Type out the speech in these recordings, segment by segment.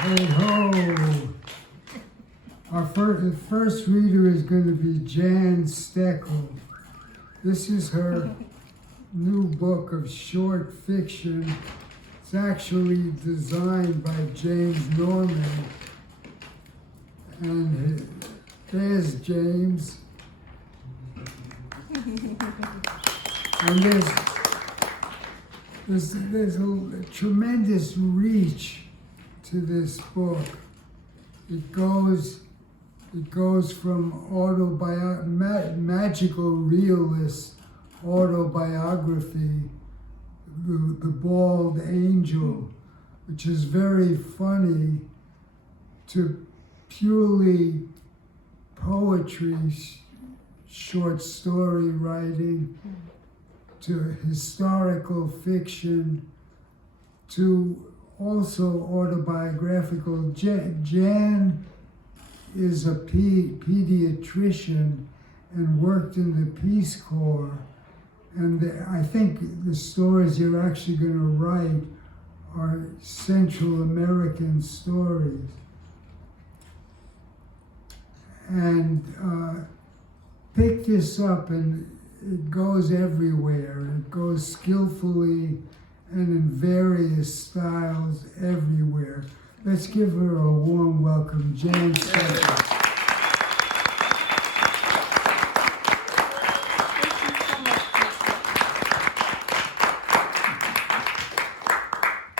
Hey ho! Our first reader is going to be Jan Steckel. This is her new book of short fiction. It's actually designed by James Norman. And there's James. And there's a tremendous reach to this book. It goes from magical realist autobiography, the Bald Angel, which is very funny, to purely poetry, short story writing, to historical fiction, to also autobiographical. Jan is a pediatrician and worked in the Peace Corps. And I think the stories you're actually going to write are Central American stories. And pick this up, and it goes everywhere. It goes skillfully and in various styles everywhere. Let's give her a warm welcome, Jan Steckel.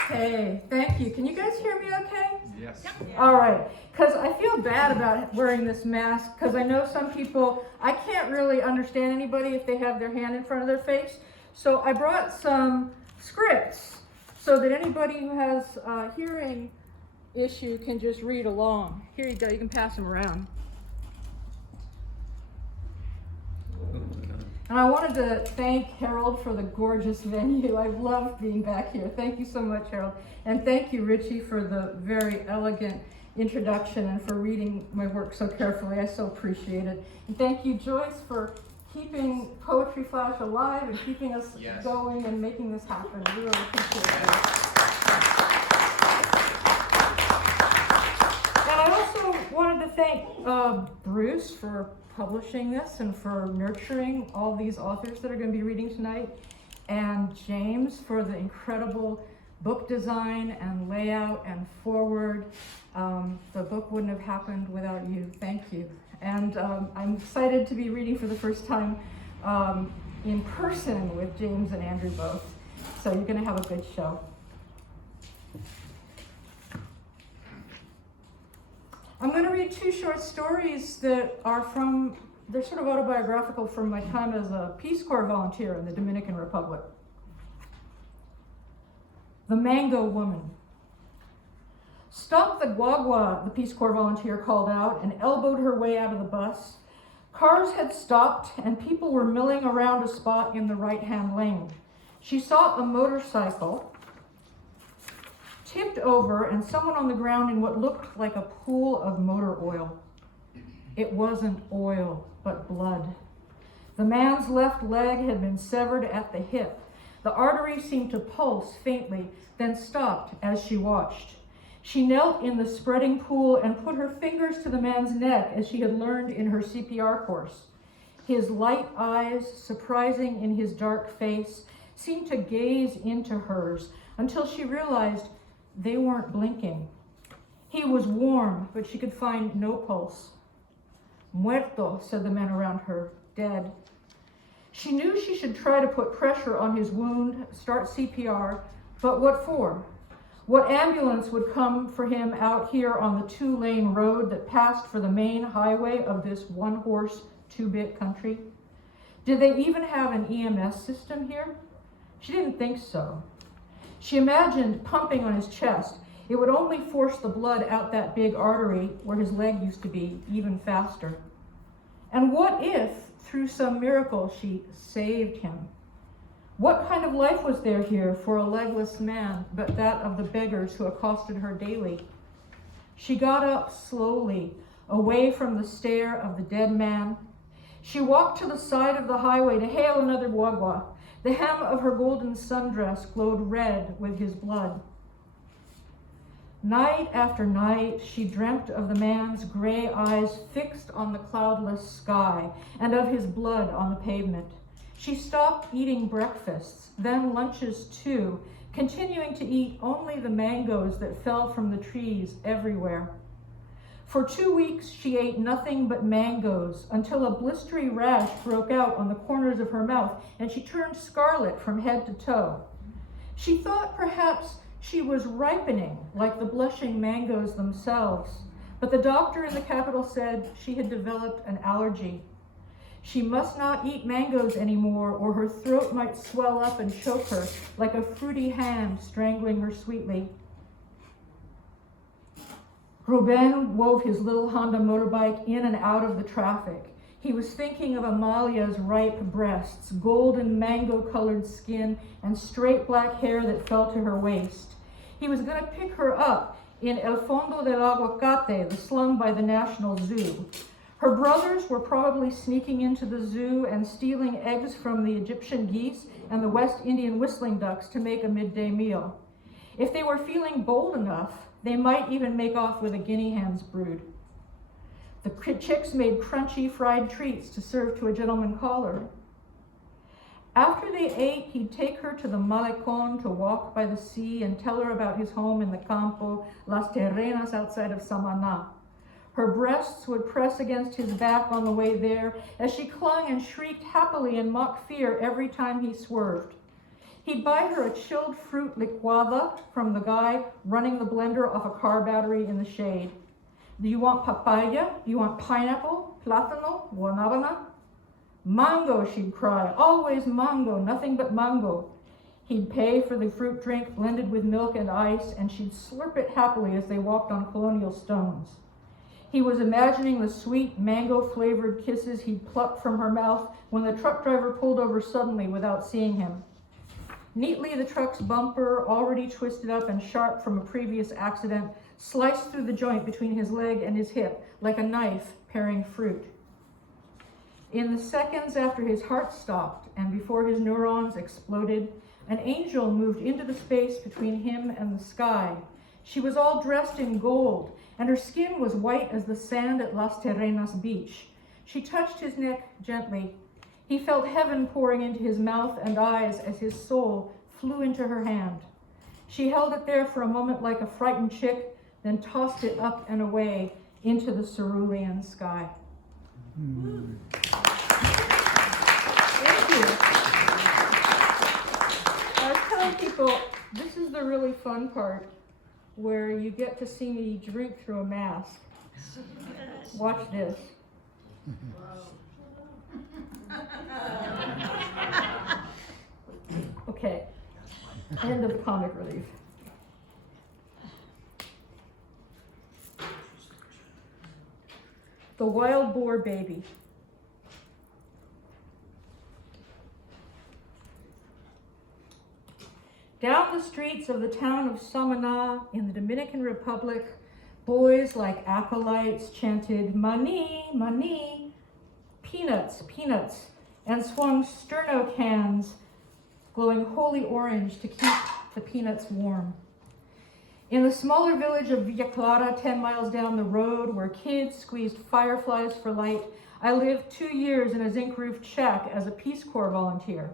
Hey, thank you. Can you guys hear me okay? Yes. All right, because I feel bad about wearing this mask, because I know some people, I can't really understand anybody if they have their hand in front of their face. So I brought some scripts so that anybody who has a hearing issue can just read along. Here you go, you can pass them around. And I wanted to thank Harold for the gorgeous venue. I've loved being back here. Thank you so much, Harold. And thank you, Richie, for the very elegant introduction and for reading my work so carefully. I so appreciate it. And thank you, Joyce, for keeping Poetry Flash alive and keeping us going and making this happen. We really appreciate it. And I also wanted to thank Bruce for publishing this and for nurturing all these authors that are going to be reading tonight, and James for the incredible book design and layout and forward. The book wouldn't have happened without you. Thank you. And I'm excited to be reading for the first time in person with James and Andrew both. So you're going to have a good show. I'm going to read two short stories that are they're sort of autobiographical from my time as a Peace Corps volunteer in the Dominican Republic. The Mango Woman. "Stop the guagua," the Peace Corps volunteer called out and elbowed her way out of the bus. Cars had stopped and people were milling around a spot in the right-hand lane. She saw a motorcycle tipped over and someone on the ground in what looked like a pool of motor oil. It wasn't oil, but blood. The man's left leg had been severed at the hip. The artery seemed to pulse faintly, then stopped as she watched. She knelt in the spreading pool and put her fingers to the man's neck as she had learned in her CPR course. His light eyes, surprising in his dark face, seemed to gaze into hers until she realized they weren't blinking. He was warm, but she could find no pulse. "Muerto," said the men around her, "dead." She knew she should try to put pressure on his wound, start CPR, but what for? What ambulance would come for him out here on the 2-lane road that passed for the main highway of this 1-horse, 2-bit country? Did they even have an EMS system here? She didn't think so. She imagined pumping on his chest. It would only force the blood out that big artery where his leg used to be even faster. And what if, through some miracle, she saved him? What kind of life was there here for a legless man but that of the beggars who accosted her daily? She got up slowly, away from the stare of the dead man. She walked to the side of the highway to hail another guagua. The hem of her golden sundress glowed red with his blood. Night after night, she dreamt of the man's gray eyes fixed on the cloudless sky and of his blood on the pavement. She stopped eating breakfasts, then lunches too, continuing to eat only the mangoes that fell from the trees everywhere. For 2 weeks, she ate nothing but mangoes until a blistery rash broke out on the corners of her mouth and she turned scarlet from head to toe. She thought perhaps she was ripening like the blushing mangoes themselves, but the doctor in the capital said she had developed an allergy. She must not eat mangoes anymore or her throat might swell up and choke her like a fruity hand strangling her sweetly. Ruben wove his little Honda motorbike in and out of the traffic. He was thinking of Amalia's ripe breasts, golden mango-colored skin, and straight black hair that fell to her waist. He was going to pick her up in El Fondo del Aguacate, the slum by the National Zoo. Her brothers were probably sneaking into the zoo and stealing eggs from the Egyptian geese and the West Indian whistling ducks to make a midday meal. If they were feeling bold enough, they might even make off with a guinea hen's brood. The chicks made crunchy fried treats to serve to a gentleman caller. After they ate, he'd take her to the Malecon to walk by the sea and tell her about his home in the Campo, Las Terrenas outside of Samaná. Her breasts would press against his back on the way there as she clung and shrieked happily in mock fear every time he swerved. He'd buy her a chilled fruit licuada from the guy running the blender off a car battery in the shade. Do you want papaya? Do you want pineapple? Plátano? Guanábana? Mango, she'd cry. Always mango, nothing but mango. He'd pay for the fruit drink blended with milk and ice, and she'd slurp it happily as they walked on colonial stones. He was imagining the sweet mango-flavored kisses he'd plucked from her mouth when the truck driver pulled over suddenly without seeing him. Neatly, the truck's bumper, already twisted up and sharp from a previous accident, sliced through the joint between his leg and his hip like a knife paring fruit. In the seconds after his heart stopped and before his neurons exploded, an angel moved into the space between him and the sky. She was all dressed in gold, and her skin was white as the sand at Las Terrenas beach. She touched his neck gently. He felt heaven pouring into his mouth and eyes as his soul flew into her hand. She held it there for a moment like a frightened chick, then tossed it up and away into the cerulean sky. Thank you. I was telling people, this is the really fun part, where you get to see me drink through a mask. Watch this. Okay, end of comic relief. The Wild Boar Baby. Down the streets of the town of Samaná in the Dominican Republic, boys like acolytes chanted, "Mani, mani," peanuts, peanuts, and swung sterno cans glowing holy orange to keep the peanuts warm. In the smaller village of Villa Clara, 10 miles down the road, where kids squeezed fireflies for light, I lived 2 years in a zinc-roofed shack as a Peace Corps volunteer.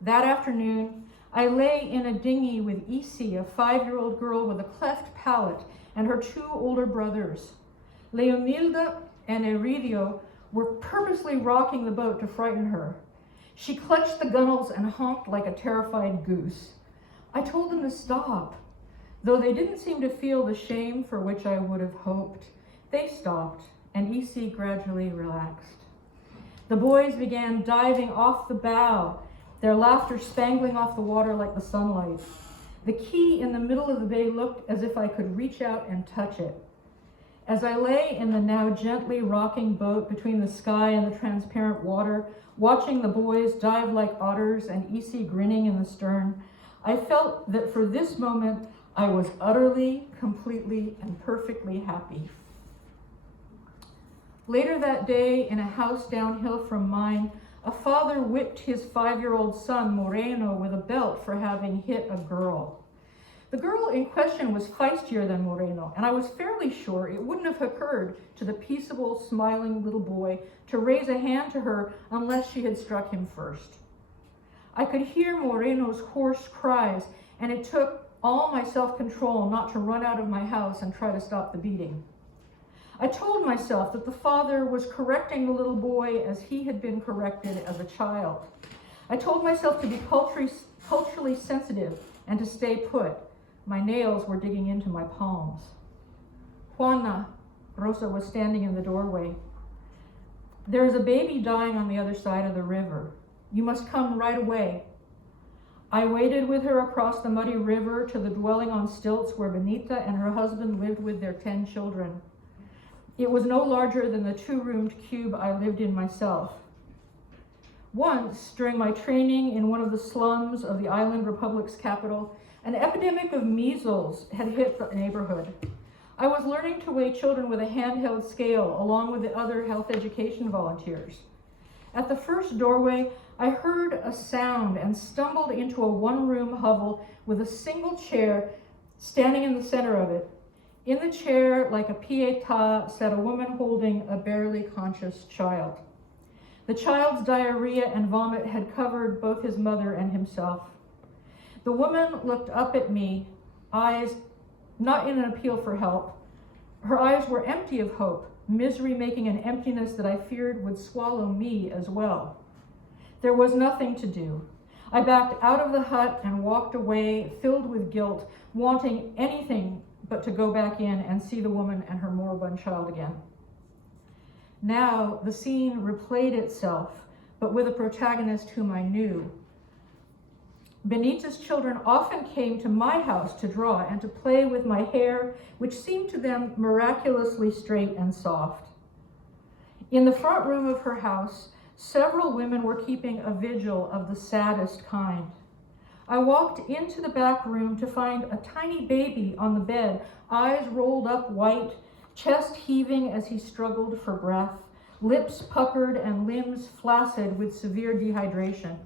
That afternoon, I lay in a dinghy with Isi, a 5-year-old girl with a cleft palate, and her 2 older brothers. Leonilda and Eridio were purposely rocking the boat to frighten her. She clutched the gunnels and honked like a terrified goose. I told them to stop. Though they didn't seem to feel the shame for which I would have hoped, they stopped, and Isi gradually relaxed. The boys began diving off the bow, their laughter spangling off the water like the sunlight. The quay in the middle of the bay looked as if I could reach out and touch it. As I lay in the now gently rocking boat between the sky and the transparent water, watching the boys dive like otters and Isi grinning in the stern, I felt that for this moment, I was utterly, completely, and perfectly happy. Later that day, in a house downhill from mine, a father whipped his 5-year-old son, Moreno, with a belt for having hit a girl. The girl in question was feistier than Moreno, and I was fairly sure it wouldn't have occurred to the peaceable, smiling little boy to raise a hand to her unless she had struck him first. I could hear Moreno's hoarse cries, and it took all my self-control not to run out of my house and try to stop the beating. I told myself that the father was correcting the little boy as he had been corrected as a child. I told myself to be culturally sensitive and to stay put. My nails were digging into my palms. Juana, Rosa was standing in the doorway. There is a baby dying on the other side of the river. You must come right away. I waded with her across the muddy river to the dwelling on stilts where Benita and her husband lived with their 10 children. It was no larger than the 2-roomed cube I lived in myself. Once, during my training in one of the slums of the island republic's capital, an epidemic of measles had hit the neighborhood. I was learning to weigh children with a handheld scale along with the other health education volunteers. At the first doorway, I heard a sound and stumbled into a 1-room hovel with a single chair standing in the center of it. In the chair, like a pietà, sat a woman holding a barely conscious child. The child's diarrhea and vomit had covered both his mother and himself. The woman looked up at me, eyes not in an appeal for help. Her eyes were empty of hope, misery making an emptiness that I feared would swallow me as well. There was nothing to do. I backed out of the hut and walked away, filled with guilt, wanting anything but to go back in and see the woman and her moribund child again. Now the scene replayed itself, but with a protagonist whom I knew. Benita's children often came to my house to draw and to play with my hair, which seemed to them miraculously straight and soft. In the front room of her house, several women were keeping a vigil of the saddest kind. I walked into the back room to find a tiny baby on the bed, eyes rolled up white, chest heaving as he struggled for breath, lips puckered and limbs flaccid with severe dehydration.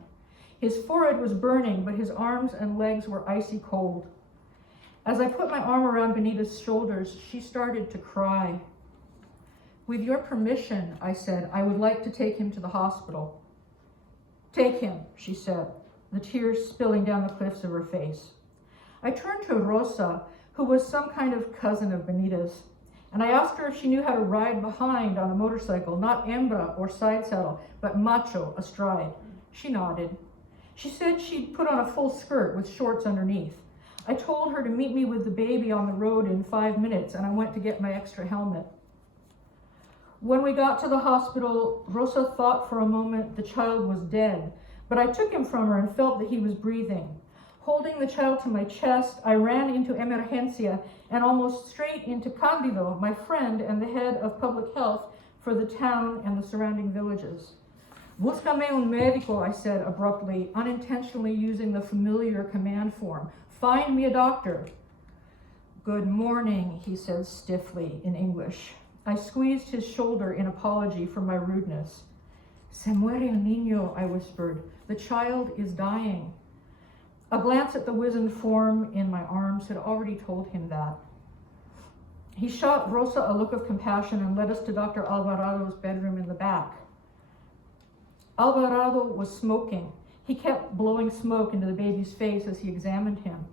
His forehead was burning, but his arms and legs were icy cold. As I put my arm around Benita's shoulders, she started to cry. With your permission, I said, I would like to take him to the hospital. Take him, she said, the tears spilling down the cliffs of her face. I turned to Rosa, who was some kind of cousin of Benita's, and I asked her if she knew how to ride behind on a motorcycle, not hembra or side saddle, but macho astride. She nodded. She said she'd put on a full skirt with shorts underneath. I told her to meet me with the baby on the road in 5 minutes, and I went to get my extra helmet. When we got to the hospital, Rosa thought for a moment the child was dead, but I took him from her and felt that he was breathing. Holding the child to my chest, I ran into Emergencia and almost straight into Candido, my friend and the head of public health for the town and the surrounding villages. Buscame un médico, I said abruptly, unintentionally using the familiar command form. Find me a doctor. Good morning, he said stiffly in English. I squeezed his shoulder in apology for my rudeness. Se muere el niño, I whispered. The child is dying. A glance at the wizened form in my arms had already told him that. He shot Rosa a look of compassion and led us to Dr. Alvarado's bedroom in the back. Alvarado was smoking. He kept blowing smoke into the baby's face as he examined him.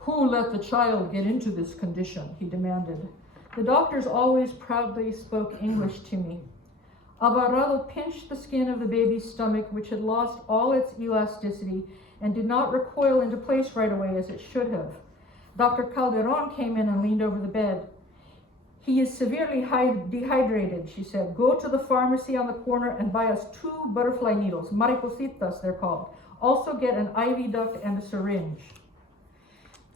Who let the child get into this condition? He demanded. The doctors always proudly spoke English to me. Alvarado pinched the skin of the baby's stomach, which had lost all its elasticity and did not recoil into place right away as it should have. Dr. Calderon came in and leaned over the bed. He is severely dehydrated, she said. Go to the pharmacy on the corner and buy us 2 butterfly needles, maripositas they're called. Also get an IV duct and a syringe.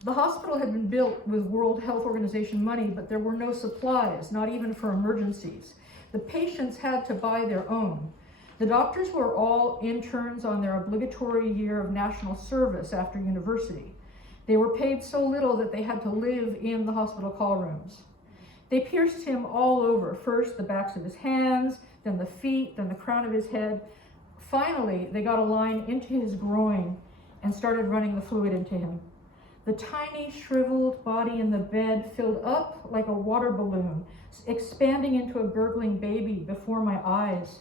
The hospital had been built with World Health Organization money, but there were no supplies, not even for emergencies. The patients had to buy their own. The doctors were all interns on their obligatory year of national service after university. They were paid so little that they had to live in the hospital call rooms. They pierced him all over, first the backs of his hands, then the feet, then the crown of his head. Finally, they got a line into his groin and started running the fluid into him. The tiny, shriveled body in the bed filled up like a water balloon, expanding into a gurgling baby before my eyes.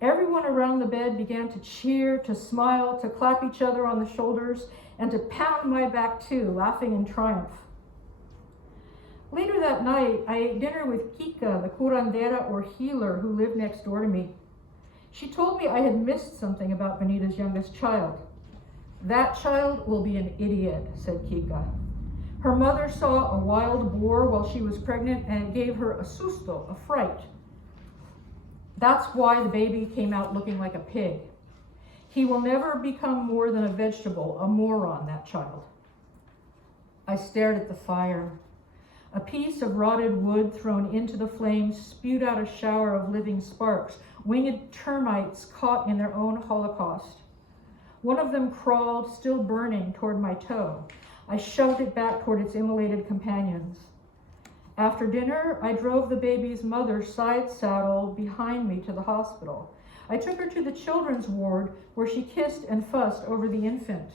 Everyone around the bed began to cheer, to smile, to clap each other on the shoulders, and to pound my back too, laughing in triumph. Later that night, I ate dinner with Kika, the curandera or healer who lived next door to me. She told me I had missed something about Benita's youngest child. That child will be an idiot, said Kika. Her mother saw a wild boar while she was pregnant and it gave her a susto, a fright. That's why the baby came out looking like a pig. He will never become more than a vegetable, a moron, that child. I stared at the fire. A piece of rotted wood thrown into the flames spewed out a shower of living sparks, winged termites caught in their own holocaust. One of them crawled, still burning, toward my toe. I shoved it back toward its immolated companions. After dinner, I drove the baby's mother side saddle behind me to the hospital. I took her to the children's ward where she kissed and fussed over the infant.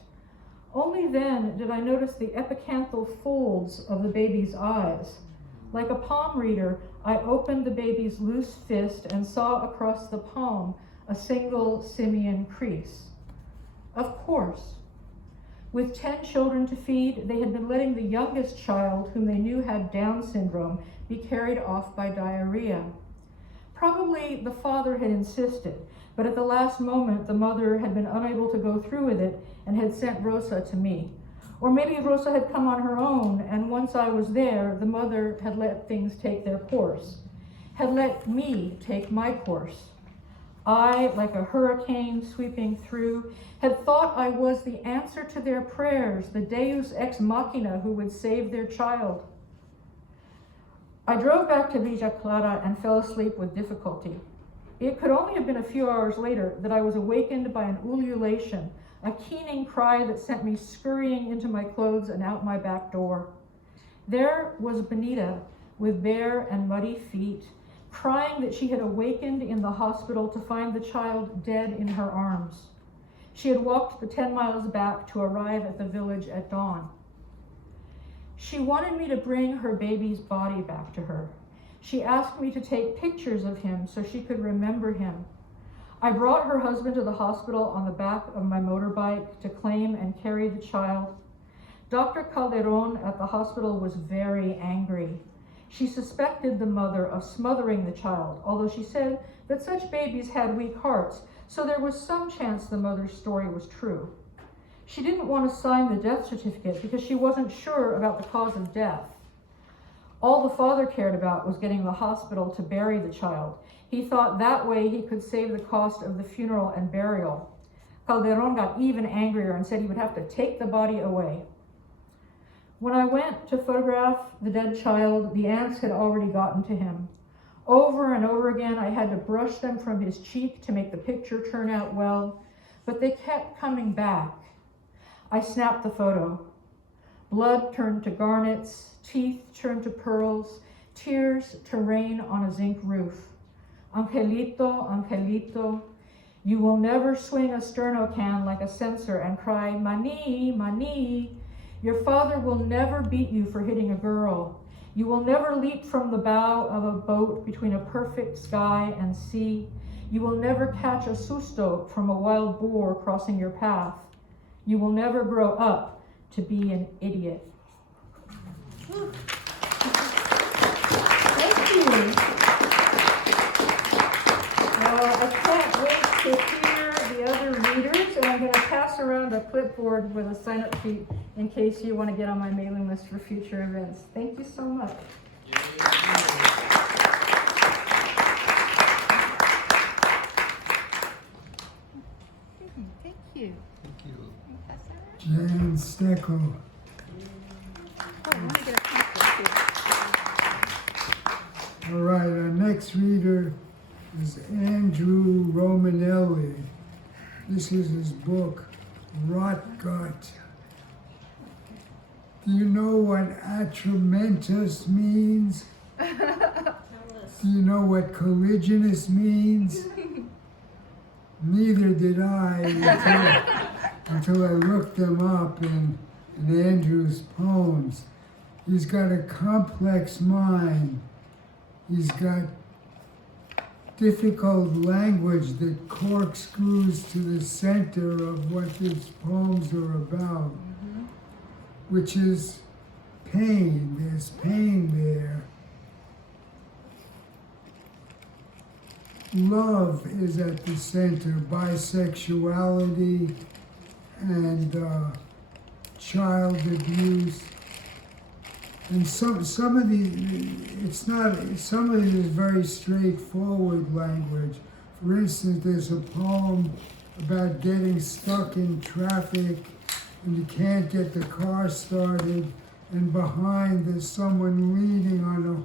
Only then did I notice the epicanthal folds of the baby's eyes. Like a palm reader, I opened the baby's loose fist and saw across the palm a single simian crease. Of course. With 10 children to feed, they had been letting the youngest child, whom they knew had Down syndrome, be carried off by diarrhea. Probably the father had insisted, but at the last moment the mother had been unable to go through with it and had sent Rosa to me. Or maybe Rosa had come on her own, and once I was there, the mother had let things take their course, had let me take my course. I, like a hurricane sweeping through, had thought I was the answer to their prayers, the deus ex machina who would save their child. I drove back to Villa Clara and fell asleep with difficulty. It could only have been a few hours later that I was awakened by an ululation, a keening cry that sent me scurrying into my clothes and out my back door. There was Benita, with bare and muddy feet, crying that she had awakened in the hospital to find the child dead in her arms. She had walked the 10 miles back to arrive at the village at dawn. She wanted me to bring her baby's body back to her. She asked me to take pictures of him so she could remember him. I brought her husband to the hospital on the back of my motorbike to claim and carry the child. Dr. Calderon at the hospital was very angry. She suspected the mother of smothering the child, although she said that such babies had weak hearts, so there was some chance the mother's story was true. She didn't want to sign the death certificate because she wasn't sure about the cause of death. All the father cared about was getting the hospital to bury the child. He thought that way he could save the cost of the funeral and burial. Calderon got even angrier and said he would have to take the body away. When I went to photograph the dead child, the ants had already gotten to him. Over and over again, I had to brush them from his cheek to make the picture turn out well, but they kept coming back. I snapped the photo. Blood turned to garnets, teeth turned to pearls, tears to rain on a zinc roof. Angelito, Angelito, you will never swing a sterno can like a censer and cry, Mani, Mani. Your father will never beat you for hitting a girl. You will never leap from the bow of a boat between a perfect sky and sea. You will never catch a susto from a wild boar crossing your path. You will never grow up to be an idiot. Thank you. I can't wait to hear the other readers, and I'm going to pass around a clipboard with a sign-up sheet in case you want to get on my mailing list for future events. Thank you so much. Thank you. Jan Steckel. Oh, I want to get a copy. All right, our next reader is Andrew Romanelli. This is his book, Rotgut. Do you know what atramentus means? Do you know what colliginous means? Neither did I until I looked them up, and in Andrew's poems. He's got a complex mind. He's got difficult language that corkscrews to the center of what his poems are about, which is pain. There's pain there. Love is at the center, bisexuality and child abuse. And some of it is very straightforward language. For instance, there's a poem about getting stuck in traffic and you can't get the car started, and behind there's someone leaning on the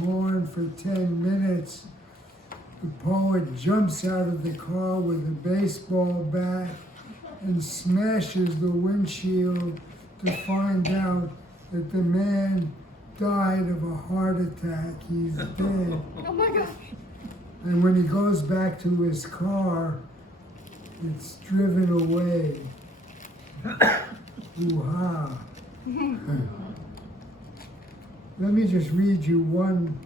horn for 10 minutes. The poet jumps out of the car with a baseball bat and smashes the windshield to find out that the man died of a heart attack. He's dead. Oh my gosh. And when he goes back to his car, it's driven away. Hoo-ha. Let me just read you one.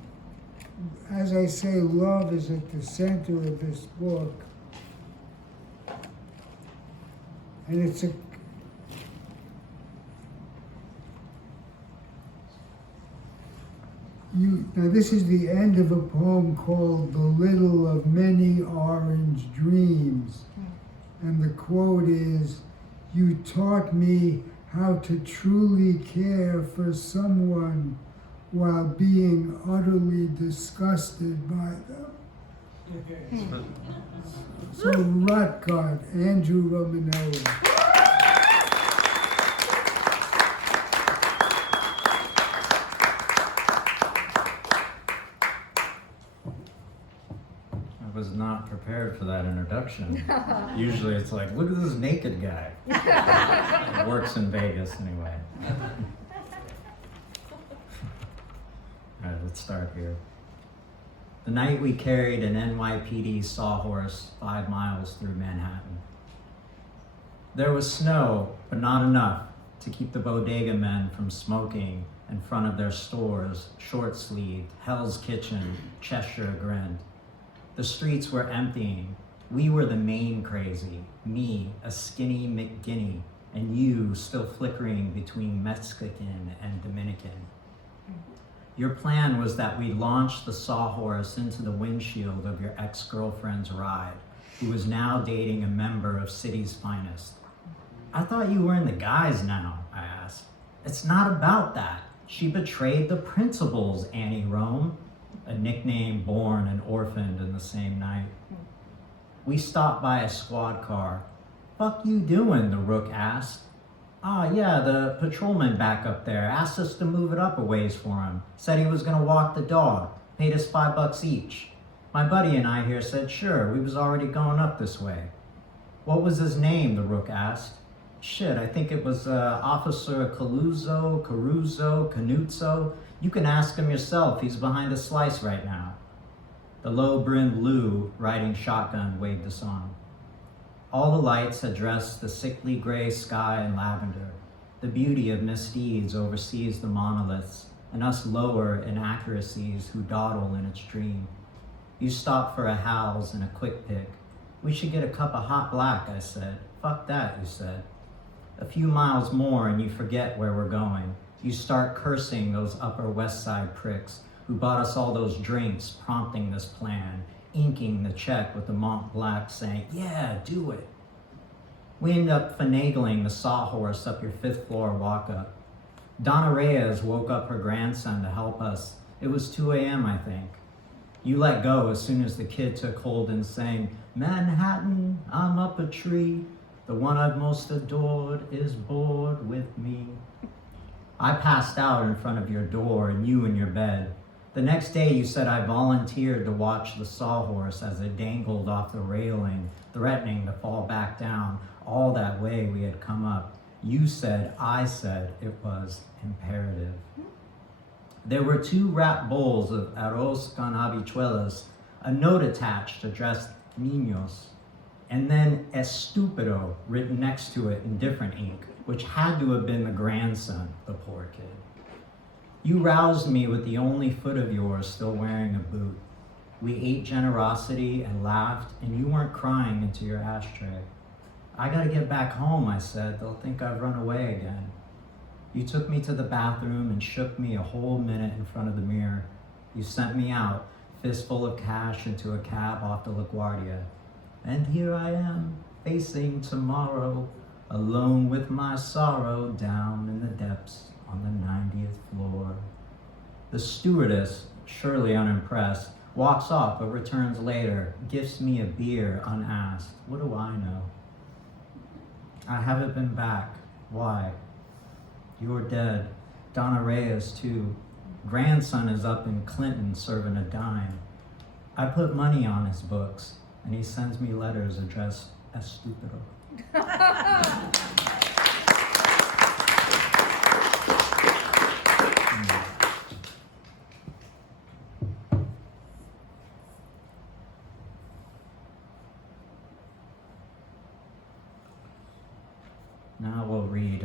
As I say, love is at the center of this book. And it's a now this is the end of a poem called The Little of Many Orange Dreams. And the quote is, "You taught me how to truly care for someone while being utterly disgusted by them." So Rotgut, Andrew Romanelli. I was not prepared for that introduction. Usually it's like, look at this naked guy. It works in Vegas anyway. All right, let's start here. The night we carried an NYPD sawhorse 5 miles through Manhattan. There was snow, but not enough to keep the bodega men from smoking in front of their stores, short-sleeved, Hell's Kitchen, Cheshire grinned. The streets were emptying. We were the main crazy, me, a skinny McGinney, and you still flickering between Mexican and Dominican. Your plan was that we launch the sawhorse into the windshield of your ex-girlfriend's ride, who was now dating a member of City's Finest. I thought you were in the guys now, I asked. It's not about that. She betrayed the principles, Annie Rome, a nickname born and orphaned in the same night. We stopped by a squad car. Fuck you doing, the Rook asked. Yeah, the patrolman back up there asked us to move it up a ways for him. Said he was gonna walk the dog. Paid us $5 each. My buddy and I here said, sure, we was already going up this way. What was his name, the Rook asked. Shit, I think it was Officer Caruso. You can ask him yourself, he's behind a slice right now. The low-brimmed Lou, riding shotgun, waved us on. All the lights had dressed the sickly gray sky in lavender. The beauty of misdeeds oversees the monoliths, and us lower inaccuracies who dawdle in its dream. You stopped for a Hal's and a quick pick. We should get a cup of hot black, I said. Fuck that, you said. A few miles more and you forget where we're going. You start cursing those Upper West Side pricks who bought us all those drinks, prompting this plan, inking the check with the Mont Blanc saying, yeah, do it. We end up finagling the sawhorse up your 5th floor walk-up. Donna Reyes woke up her grandson to help us. It was 2 a.m., I think. You let go as soon as the kid took hold and sang, Manhattan, I'm up a tree. The one I've most adored is bored with me. I passed out in front of your door and you in your bed. The next day you said I volunteered to watch the sawhorse as it dangled off the railing, threatening to fall back down all that way we had come up. You said, I said it was imperative. There were 2 wrapped bowls of arroz con habichuelas, a note attached addressed Niños. and then estupido written next to it in different ink, which had to have been the grandson, the poor kid. You roused me with the only foot of yours still wearing a boot. We ate generosity and laughed, and you weren't crying into your ashtray. I gotta get back home, I said. They'll think I've run away again. You took me to the bathroom and shook me a whole minute in front of the mirror. You sent me out, fistful of cash, into a cab off to LaGuardia. And here I am, facing tomorrow, alone with my sorrow, down in the depths on the 90th floor. The stewardess, surely unimpressed, walks off but returns later, gifts me a beer unasked. What do I know? I haven't been back. Why? You're dead. Donna Reyes, too. Grandson is up in Clinton serving a dime. I put money on his books, and he sends me letters addressed as stupido. Now we'll read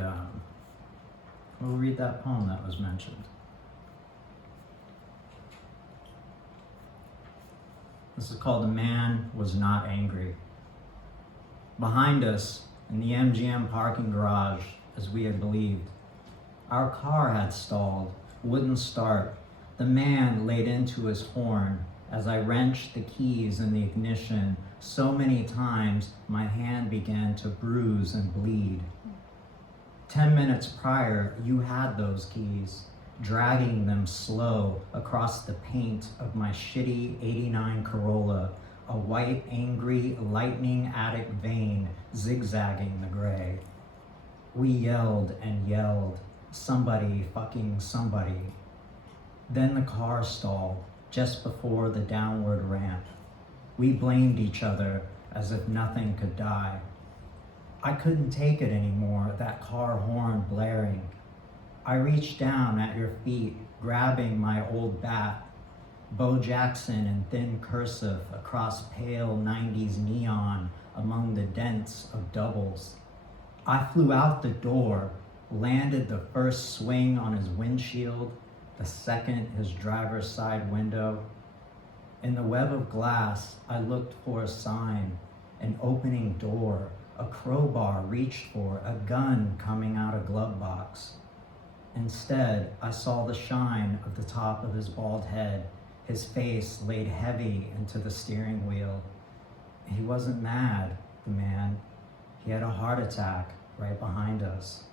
that poem that was mentioned. This is called "The Man Was Not Angry." Behind us, in the MGM parking garage, as we had believed, our car had stalled, wouldn't start. The man laid into his horn as I wrenched the keys in the ignition. So many times my hand began to bruise and bleed. 10 minutes prior, you had those keys, dragging them slow across the paint of my shitty '89 Corolla, a white, angry, lightning attic vein zigzagging the gray. We yelled and yelled, somebody fucking somebody. Then the car stalled just before the downward ramp. We blamed each other as if nothing could die. I couldn't take it anymore, that car horn blaring. I reached down at your feet, grabbing my old bat, Bo Jackson in thin cursive across pale 90s neon among the dents of doubles. I flew out the door, landed the first swing on his windshield, the second his driver's side window. In the web of glass, I looked for a sign, an opening door, a crowbar reached for, a gun coming out a glove box. Instead, I saw the shine of the top of his bald head, his face laid heavy into the steering wheel. He wasn't mad, the man. He had a heart attack right behind us.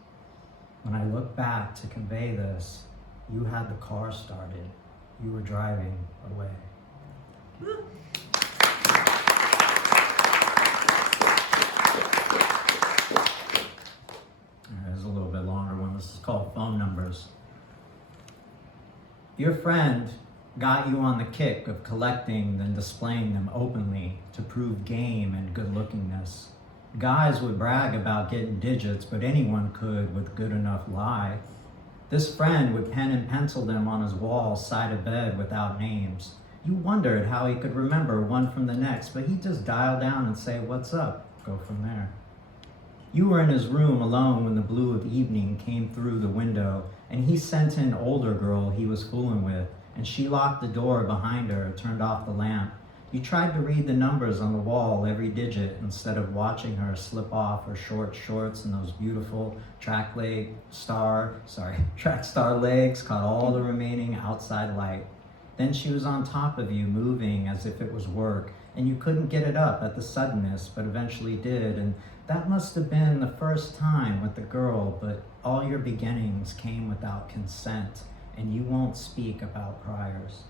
When I look back to convey this, you had the car started. You were driving away. There's a little bit longer one. This is called Phone Numbers. Your friend got you on the kick of collecting and displaying them openly to prove game and good-lookingness. Guys would brag about getting digits, but anyone could with good enough lie. This friend would pen and pencil them on his wall, side of bed, without names. You wondered how he could remember one from the next, but he'd just dial down and say, "What's up?" Go from there. You were in his room alone when the blue of evening came through the window, and he sent an older girl he was fooling with, and she locked the door behind her, turned off the lamp. You tried to read the numbers on the wall, every digit, instead of watching her slip off her short shorts and those beautiful track star legs caught all the remaining outside light. Then she was on top of you, moving as if it was work, and you couldn't get it up at the suddenness, but eventually did, and that must have been the first time with the girl, but all your beginnings came without consent, and you won't speak about priors.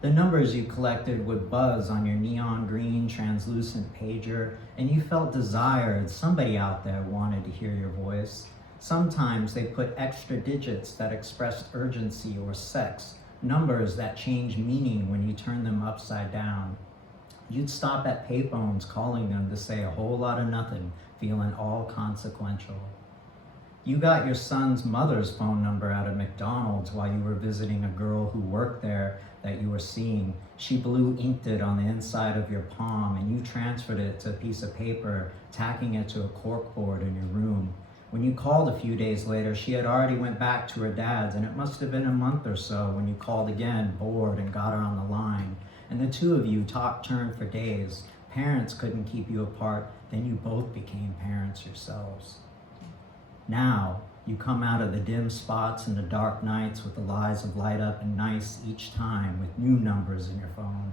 The numbers you collected would buzz on your neon green translucent pager, and you felt desired. Somebody out there wanted to hear your voice. Sometimes they put extra digits that expressed urgency or sex, numbers that change meaning when you turn them upside down. You'd stop at payphones calling them to say a whole lot of nothing, feeling all consequential. You got your son's mother's phone number out of McDonald's while you were visiting a girl who worked there that you were seeing. She blue inked it on the inside of your palm, and you transferred it to a piece of paper, tacking it to a corkboard in your room. When you called a few days later, she had already went back to her dad's, and it must have been a month or so when you called again, bored, and got her on the line. And the two of you turned for days. Parents couldn't keep you apart, then you both became parents yourselves. Now, you come out of the dim spots and the dark nights with the lies of light up and nice each time with new numbers in your phone.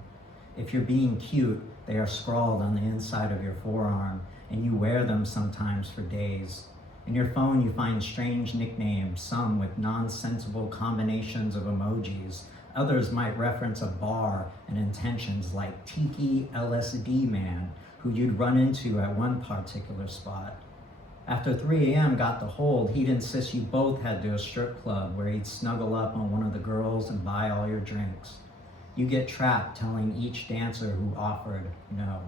If you're being cute, they are scrawled on the inside of your forearm, and you wear them sometimes for days. In your phone, you find strange nicknames, some with nonsensical combinations of emojis. Others might reference a bar and intentions like Tiki LSD Man, who you'd run into at one particular spot. After 3 a.m. got the hold, he'd insist you both head to a strip club where he'd snuggle up on one of the girls and buy all your drinks. You get trapped telling each dancer who offered no.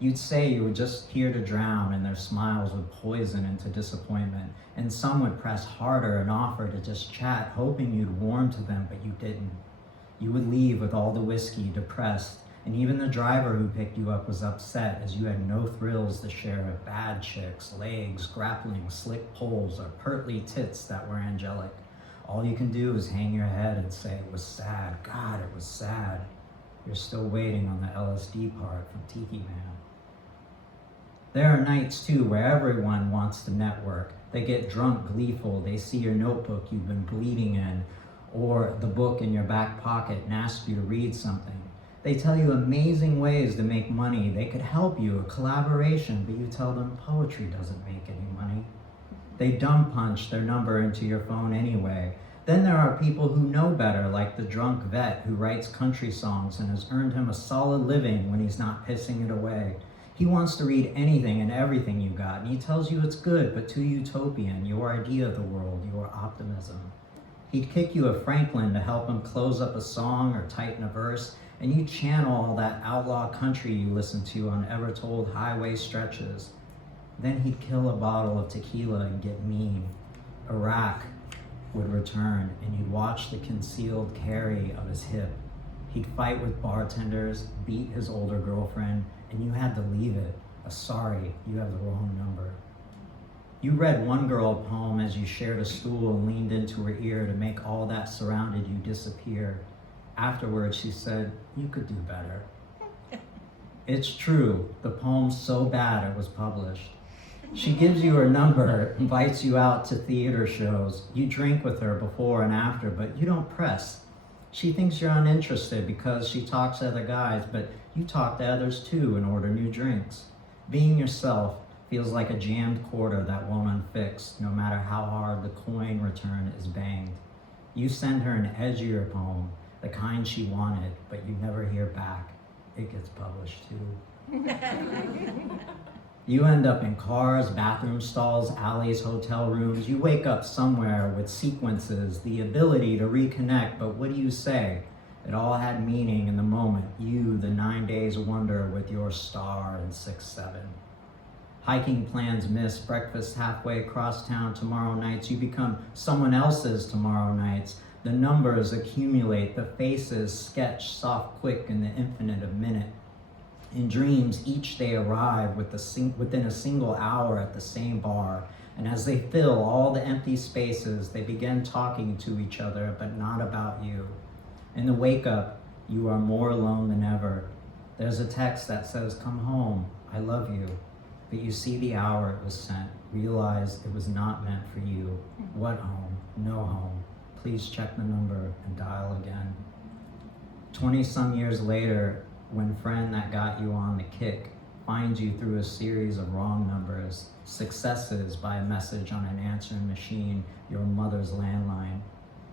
You'd say you were just here to drown, and their smiles would poison into disappointment, and some would press harder and offer to just chat, hoping you'd warm to them, but you didn't. You would leave with all the whiskey, depressed, and even the driver who picked you up was upset as you had no thrills to share with bad chicks, legs, grappling, slick poles, or pertly tits that were angelic. All you can do is hang your head and say it was sad. God, it was sad. You're still waiting on the LSD part from Tiki Man. There are nights too where everyone wants to network. They get drunk, gleeful. They see your notebook you've been bleeding in, or the book in your back pocket, and ask you to read something. They tell you amazing ways to make money. They could help you, a collaboration, but you tell them poetry doesn't make any money. They dumb punch their number into your phone anyway. Then there are people who know better, like the drunk vet who writes country songs and has earned him a solid living when he's not pissing it away. He wants to read anything and everything you got, and he tells you it's good, but too utopian, your idea of the world, your optimism. He'd kick you a Franklin to help him close up a song or tighten a verse, and you channel all that outlaw country you listen to on ever-told highway stretches. Then he'd kill a bottle of tequila and get mean. Iraq would return, and you'd watch the concealed carry of his hip. He'd fight with bartenders, beat his older girlfriend, and you had to leave it. A sorry, you have the wrong number. You read one girl a poem as you shared a stool and leaned into her ear to make all that surrounded you disappear. Afterwards, she said, "You could do better." It's true, the poem's so bad it was published. She gives you her number, invites you out to theater shows. You drink with her before and after, but you don't press. She thinks you're uninterested because she talks to other guys, but you talk to others too and order new drinks. Being yourself feels like a jammed quarter that won't unfix, no matter how hard the coin return is banged. You send her an edgier poem, the kind she wanted, but you never hear back. It gets published too. You end up in cars, bathroom stalls, alleys, hotel rooms. You wake up somewhere with sequences, the ability to reconnect, but what do you say? It all had meaning in the moment. You, the 9 days wonder with your star in 6-7. Hiking plans missed, breakfast halfway across town tomorrow nights. You become someone else's tomorrow nights. The numbers accumulate, the faces sketch soft, quick in the infinite of minute. In dreams, each they arrive within a single hour at the same bar, and as they fill all the empty spaces, they begin talking to each other, but not about you. In the wake-up, you are more alone than ever. There's a text that says, "Come home, I love you." But you see the hour it was sent, realize it was not meant for you. What home? No home. Please check the number and dial again. 20-some years later, when friend that got you on the kick finds you through a series of wrong numbers, successes by a message on an answering machine, your mother's landline,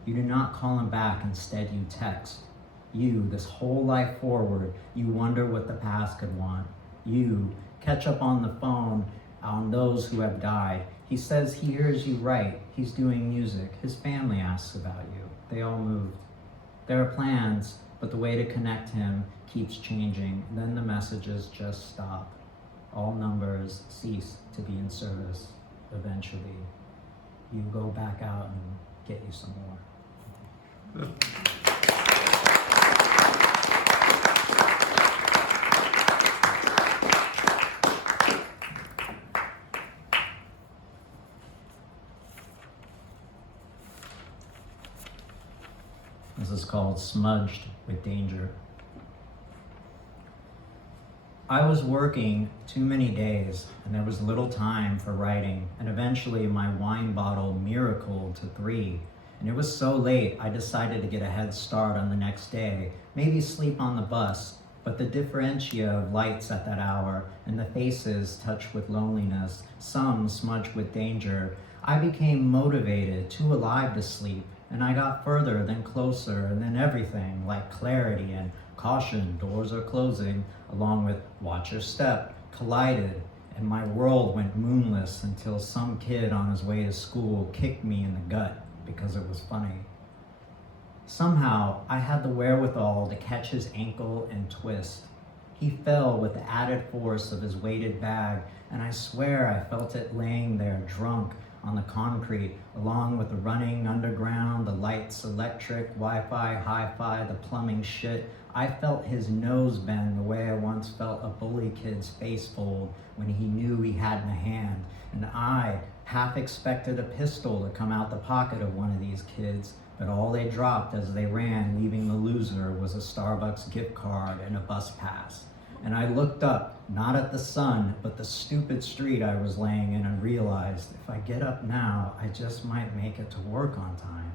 you do not call him back, instead you text. You, this whole life forward, you wonder what the past could want. You catch up on the phone on those who have died. He says he hears you write. He's doing music. His family asks about you. They all moved. There are plans, but the way to connect him keeps changing. Then the messages just stop. All numbers cease to be in service eventually. you go back out and get you some more. This is called Smudged with Danger. I was working too many days, and there was little time for writing, and eventually my wine bottle miracled to 3, and it was so late I decided to get a head start on the next day, maybe sleep on the bus, but the differentia of lights at that hour, and the faces touched with loneliness, some smudged with danger, I became motivated, too alive to sleep, and I got further, then closer, and then everything, like clarity and caution, doors are closing, along with watch your step, collided, and my world went moonless until some kid on his way to school kicked me in the gut because it was funny. Somehow, I had the wherewithal to catch his ankle and twist. He fell with the added force of his weighted bag, and I swear I felt it laying there drunk on the concrete, along with the running underground, the lights, electric, Wi-Fi, hi-fi, the plumbing shit. I felt his nose bend the way I once felt a bully kid's face fold when he knew he hadn't a hand, and I half expected a pistol to come out the pocket of one of these kids, but all they dropped as they ran, leaving the loser, was a Starbucks gift card and a bus pass. And I looked up, not at the sun, but the stupid street I was laying in, and realized if I get up now, I just might make it to work on time.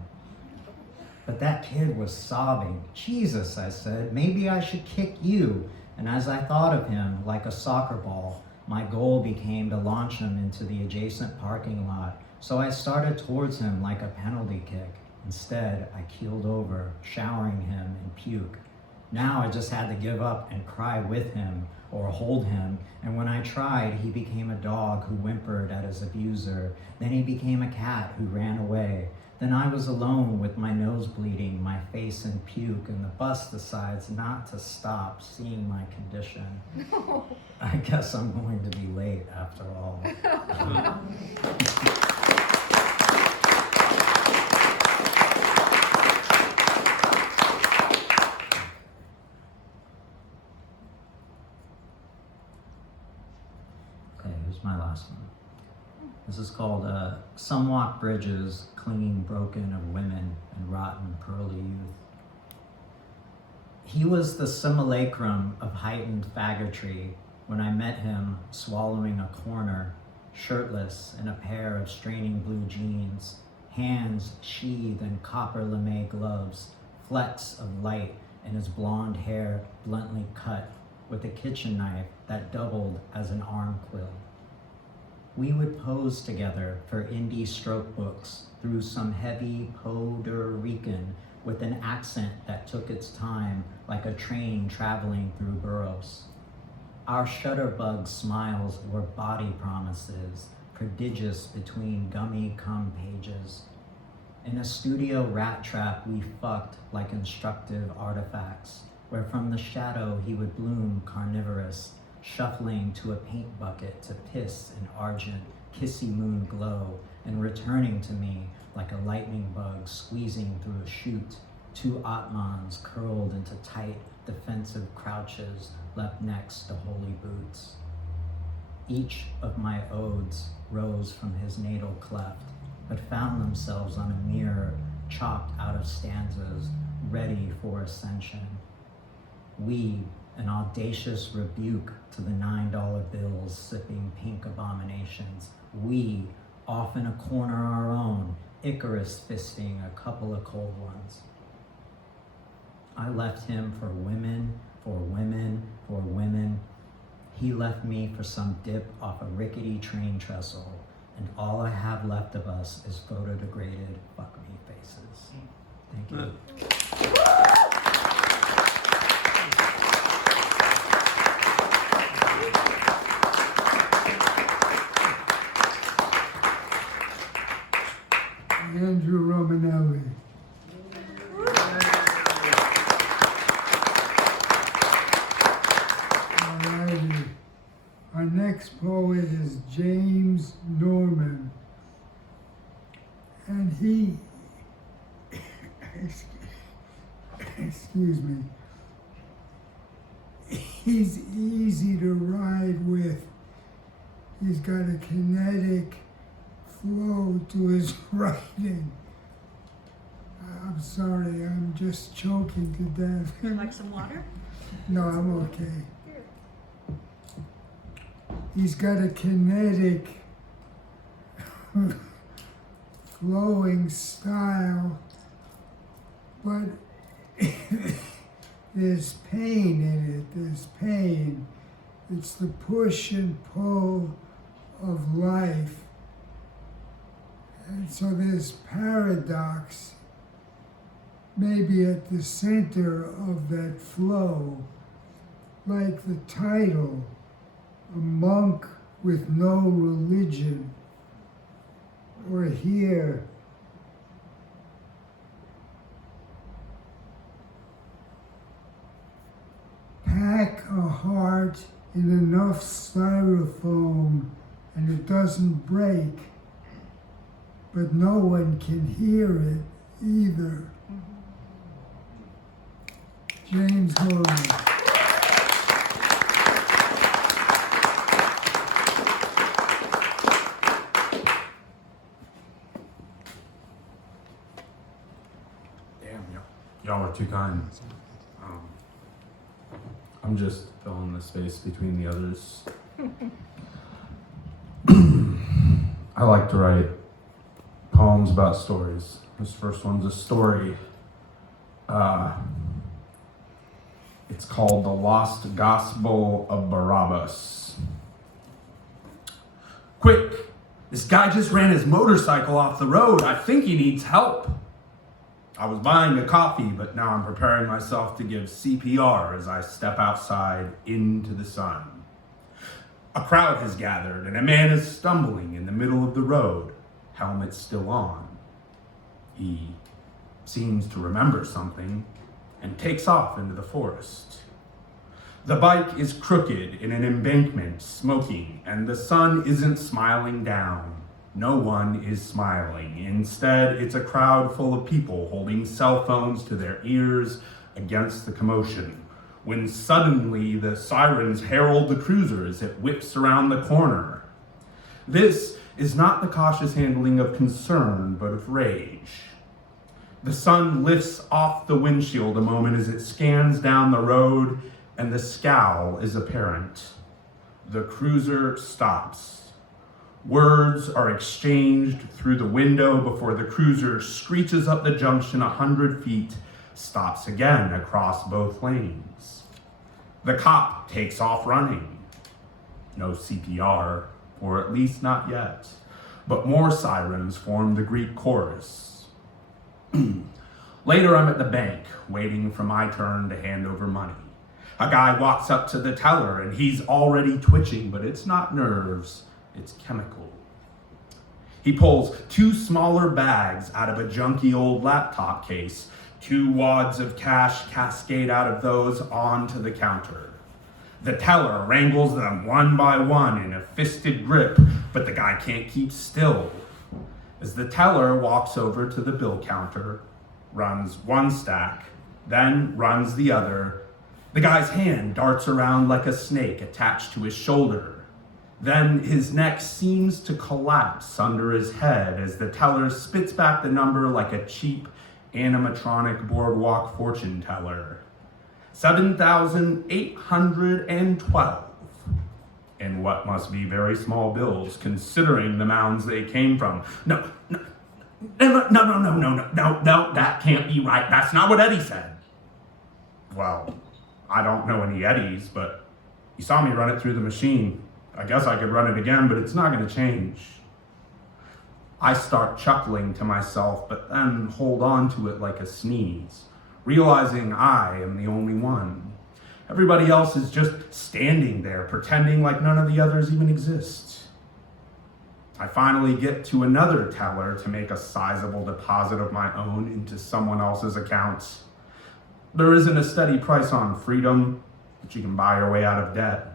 But that kid was sobbing. Jesus, I said, maybe I should kick you. And as I thought of him like a soccer ball, my goal became to launch him into the adjacent parking lot. So I started towards him like a penalty kick. Instead, I keeled over, showering him in puke. Now I just had to give up and cry with him or hold him, and when I tried, he became a dog who whimpered at his abuser. Then he became a cat who ran away. Then I was alone with my nose bleeding, my face in puke, and the bus decides not to stop seeing my condition. I guess I'm going to be late after all. Here's my last one. This is called Some Walk Bridges, Clinging Broken of Women and Rotten Pearly Youth. He was the simulacrum of heightened faggotry when I met him swallowing a corner, shirtless in a pair of straining blue jeans, hands sheathed in copper lame gloves, flecks of light in his blonde hair bluntly cut with a kitchen knife that doubled as an arm quill. We would pose together for indie stroke books through some heavy Puerto Rican with an accent that took its time like a train traveling through burrows. Our shutterbug smiles were body promises, prodigious between gummy cum pages. In a studio rat trap, we fucked like instructive artifacts, where from the shadow he would bloom carnivorous, shuffling to a paint bucket to piss in argent, kissy moon glow, and returning to me like a lightning bug squeezing through a chute, 2 Atmans curled into tight, defensive crouches left next to holy boots. Each of my odes rose from his natal cleft, but found themselves on a mirror chopped out of stanzas, ready for ascension. We, an audacious rebuke to the $9 bills sipping pink abominations. We, off in a corner our own, Icarus fisting a couple of cold ones. I left him for women, for women, for women. He left me for some dip off a rickety train trestle, and all I have left of us is photodegraded fuck me faces. Thank you. Andrew Romanelli. Alrighty. Our next poet is James Norman. excuse me, he's easy to ride with. He's got a kinetic flow to his writing. I'm sorry, I'm just choking to death. Like some water? No, I'm okay. He's got a kinetic, flowing style, but there's pain in it, there's pain. It's the push and pull of life. And so there's paradox maybe at the center of that flow, like the title, A Monk with No Religion, or here, pack a heart in enough styrofoam and it doesn't break, but no one can hear it either. James Horner. Y'all are too kind. I'm just filling the space between the others. I like to write poems about stories. This first one's a story. It's called The Lost Gospel of Barabbas. Quick! This guy just ran his motorcycle off the road. I think he needs help. I was buying a coffee, but now I'm preparing myself to give CPR as I step outside into the sun. A crowd has gathered, and a man is stumbling in the middle of the road, helmet still on. He seems to remember something and takes off into the forest. The bike is crooked in an embankment, smoking, and the sun isn't smiling down. No one is smiling. Instead, it's a crowd full of people holding cell phones to their ears against the commotion, when suddenly the sirens herald the cruiser as it whips around the corner. This is not the cautious handling of concern, but of rage. The sun lifts off the windshield a moment as it scans down the road, and the scowl is apparent. The cruiser stops. Words are exchanged through the window before the cruiser screeches up the junction 100 feet, stops again across both lanes. The cop takes off running. No CPR, or at least not yet, but more sirens form the Greek chorus. Later, I'm at the bank, waiting for my turn to hand over money. A guy walks up to the teller and he's already twitching, but it's not nerves. It's chemical. He pulls 2 smaller bags out of a junky old laptop case. 2 wads of cash cascade out of those onto the counter. The teller wrangles them one by one in a fisted grip, but the guy can't keep still. As the teller walks over to the bill counter, runs 1 stack, then runs the other, the guy's hand darts around like a snake attached to his shoulder. Then his neck seems to collapse under his head as the teller spits back the number like a cheap animatronic boardwalk fortune teller. 7,812. In what must be very small bills, considering the mounds they came from. No, that can't be right. That's not what Eddie said. Well, I don't know any Eddies, but he saw me run it through the machine. I guess I could run it again, but it's not going to change. I start chuckling to myself, but then hold on to it like a sneeze, realizing I am the only one. Everybody else is just standing there, pretending like none of the others even exist. I finally get to another teller to make a sizable deposit of my own into someone else's account. There isn't a steady price on freedom, but you can buy your way out of debt.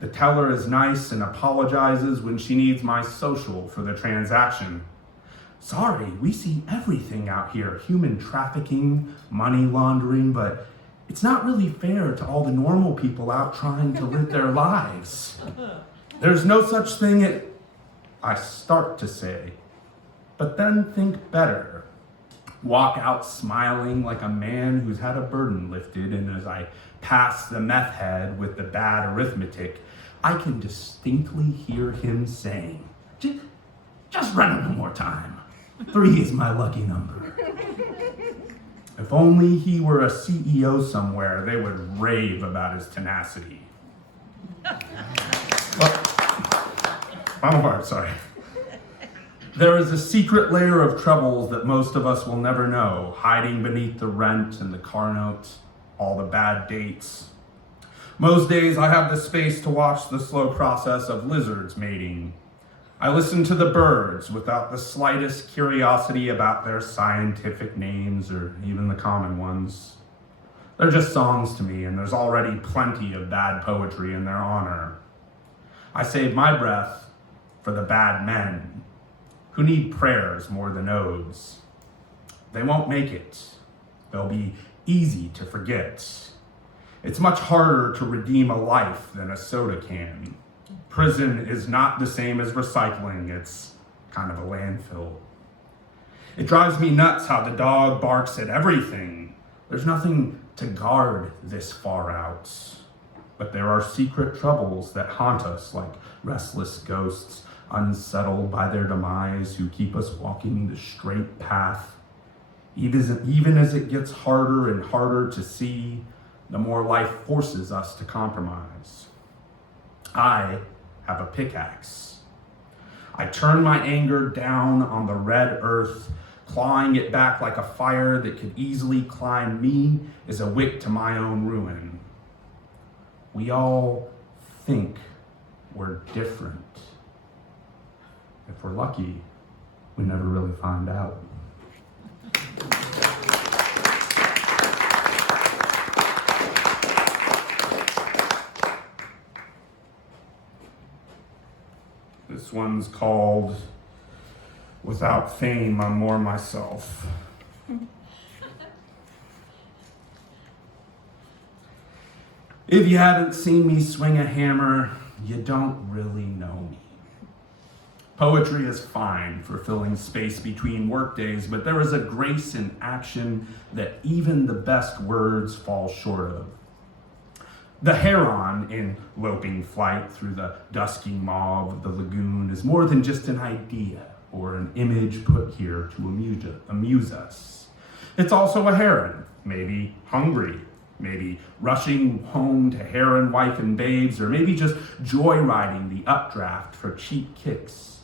The teller is nice and apologizes when she needs my social for the transaction. Sorry, we see everything out here. Human trafficking, money laundering, but it's not really fair to all the normal people out trying to live their lives. There's no such thing I start to say, but then think better. Walk out smiling like a man who's had a burden lifted, and as I pass the meth head with the bad arithmetic, I can distinctly hear him saying, just run it one more time. 3 is my lucky number. If only he were a CEO somewhere, they would rave about his tenacity. Final part, sorry. There is a secret layer of troubles that most of us will never know, hiding beneath the rent and the car note, all the bad dates. Most days I have the space to watch the slow process of lizards mating. I listen to the birds without the slightest curiosity about their scientific names or even the common ones. They're just songs to me, and there's already plenty of bad poetry in their honor. I save my breath for the bad men who need prayers more than odes. They won't make it. They'll be easy to forget. It's much harder to redeem a life than a soda can. Prison is not the same as recycling. It's kind of a landfill. It drives me nuts how the dog barks at everything. There's nothing to guard this far out. But there are secret troubles that haunt us like restless ghosts, unsettled by their demise, who keep us walking the straight path. Even as it gets harder and harder to see, the more life forces us to compromise. I have a pickaxe. I turn my anger down on the red earth, clawing it back like a fire that could easily climb me is a wick to my own ruin. We all think we're different. If we're lucky, we never really find out. This one's called Without Fame, I'm More Myself. If you haven't seen me swing a hammer, you don't really know me. Poetry is fine for filling space between workdays, but there is a grace in action that even the best words fall short of. The heron in loping flight through the dusky maw of the lagoon is more than just an idea or an image put here to amuse us. It's also a heron, maybe hungry, maybe rushing home to heron wife and babes, or maybe just joyriding the updraft for cheap kicks.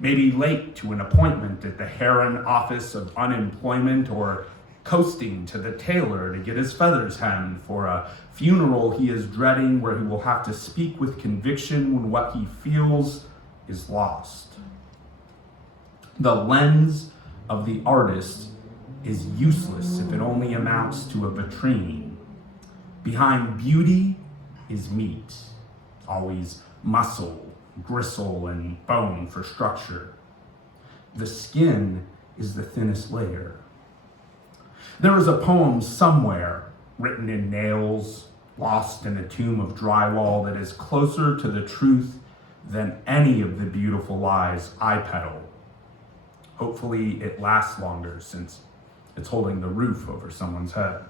Maybe late to an appointment at the heron office of unemployment, or coasting to the tailor to get his feathers hemmed for a funeral he is dreading, where he will have to speak with conviction when what he feels is lost. The lens of the artist is useless if it only amounts to a vitrine. Behind beauty is meat, always muscle, gristle, and bone for structure. The skin is the thinnest layer. There is a poem somewhere, written in nails, lost in a tomb of drywall, that is closer to the truth than any of the beautiful lies I peddle. Hopefully it lasts longer, since it's holding the roof over someone's head.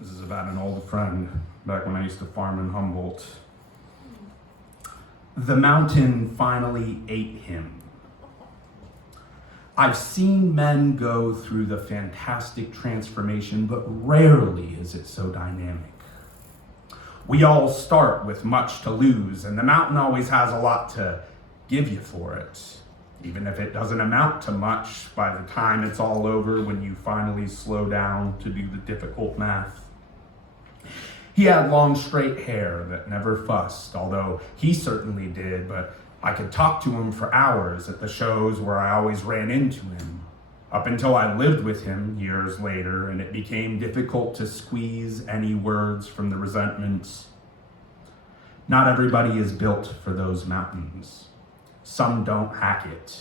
This is about an old friend, back when I used to farm in Humboldt. The mountain finally ate him. I've seen men go through the fantastic transformation, but rarely is it so dynamic. We all start with much to lose, and the mountain always has a lot to give you for it, even if it doesn't amount to much by the time it's all over, when you finally slow down to do the difficult math. He had long, straight hair that never fussed, although he certainly did, but I could talk to him for hours at the shows where I always ran into him, up until I lived with him years later, and it became difficult to squeeze any words from the resentment. Not everybody is built for those mountains. Some don't hack it,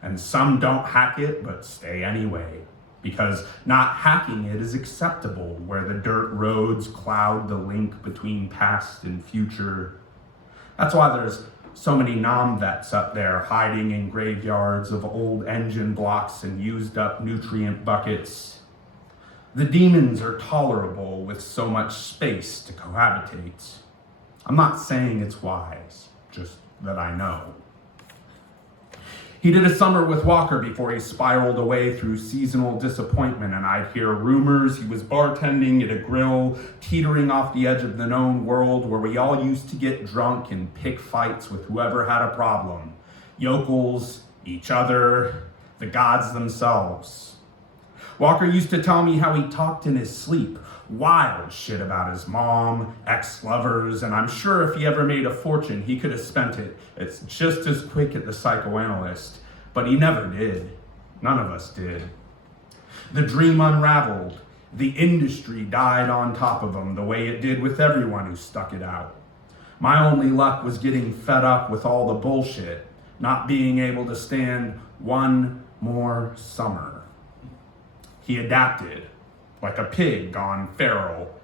and some don't hack it but stay anyway, because not hacking it is acceptable where the dirt roads cloud the link between past and future. That's why there's so many nom-vets up there hiding in graveyards of old engine blocks and used up nutrient buckets. The demons are tolerable with so much space to cohabitate. I'm not saying it's wise, just that I know. He did a summer with Walker before he spiraled away through seasonal disappointment, and I'd hear rumors he was bartending at a grill, teetering off the edge of the known world where we all used to get drunk and pick fights with whoever had a problem. Yokels, each other, the gods themselves. Walker used to tell me how he talked in his sleep, wild shit about his mom, ex-lovers, and I'm sure if he ever made a fortune, he could have spent it. It's just as quick at the psychoanalyst, but he never did. None of us did. The dream unraveled. The industry died on top of him the way it did with everyone who stuck it out. My only luck was getting fed up with all the bullshit, not being able to stand one more summer. He adapted. Like a pig gone feral,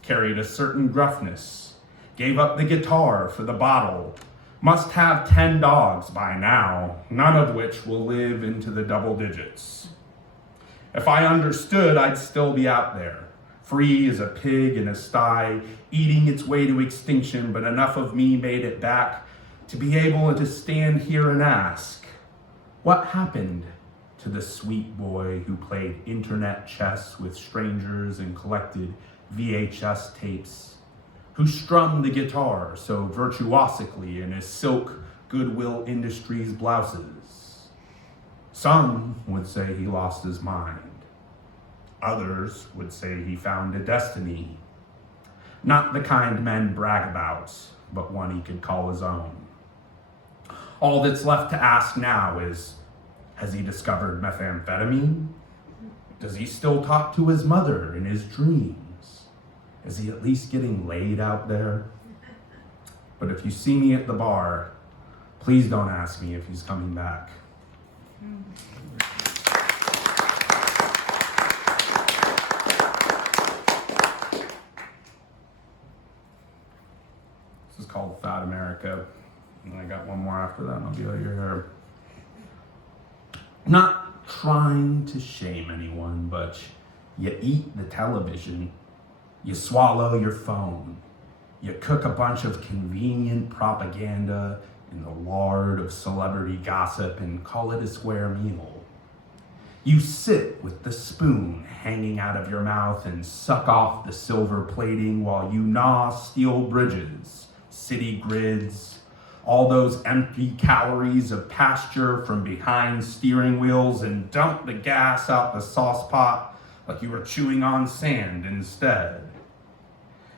carried a certain gruffness, gave up the guitar for the bottle, must have 10 dogs by now, none of which will live into the double digits. If I understood, I'd still be out there, free as a pig in a sty, eating its way to extinction, but enough of me made it back to be able to stand here and ask, what happened to the sweet boy who played internet chess with strangers and collected VHS tapes, who strummed the guitar so virtuosically in his silk Goodwill Industries blouses? Some would say he lost his mind. Others would say he found a destiny. Not the kind men brag about, but one he could call his own. All that's left to ask now is, has he discovered methamphetamine? Does he still talk to his mother in his dreams? Is he at least getting laid out there? But if you see me at the bar, please don't ask me if he's coming back. This is called Fat America. And I got one more after that, and I'll be out of your hair. Not trying to shame anyone, but you eat the television, you swallow your phone, you cook a bunch of convenient propaganda in the lard of celebrity gossip and call it a square meal. You sit with the spoon hanging out of your mouth and suck off the silver plating while you gnaw steel bridges, city grids, all those empty calories of pasture from behind steering wheels, and dump the gas out the sauce pot like you were chewing on sand instead.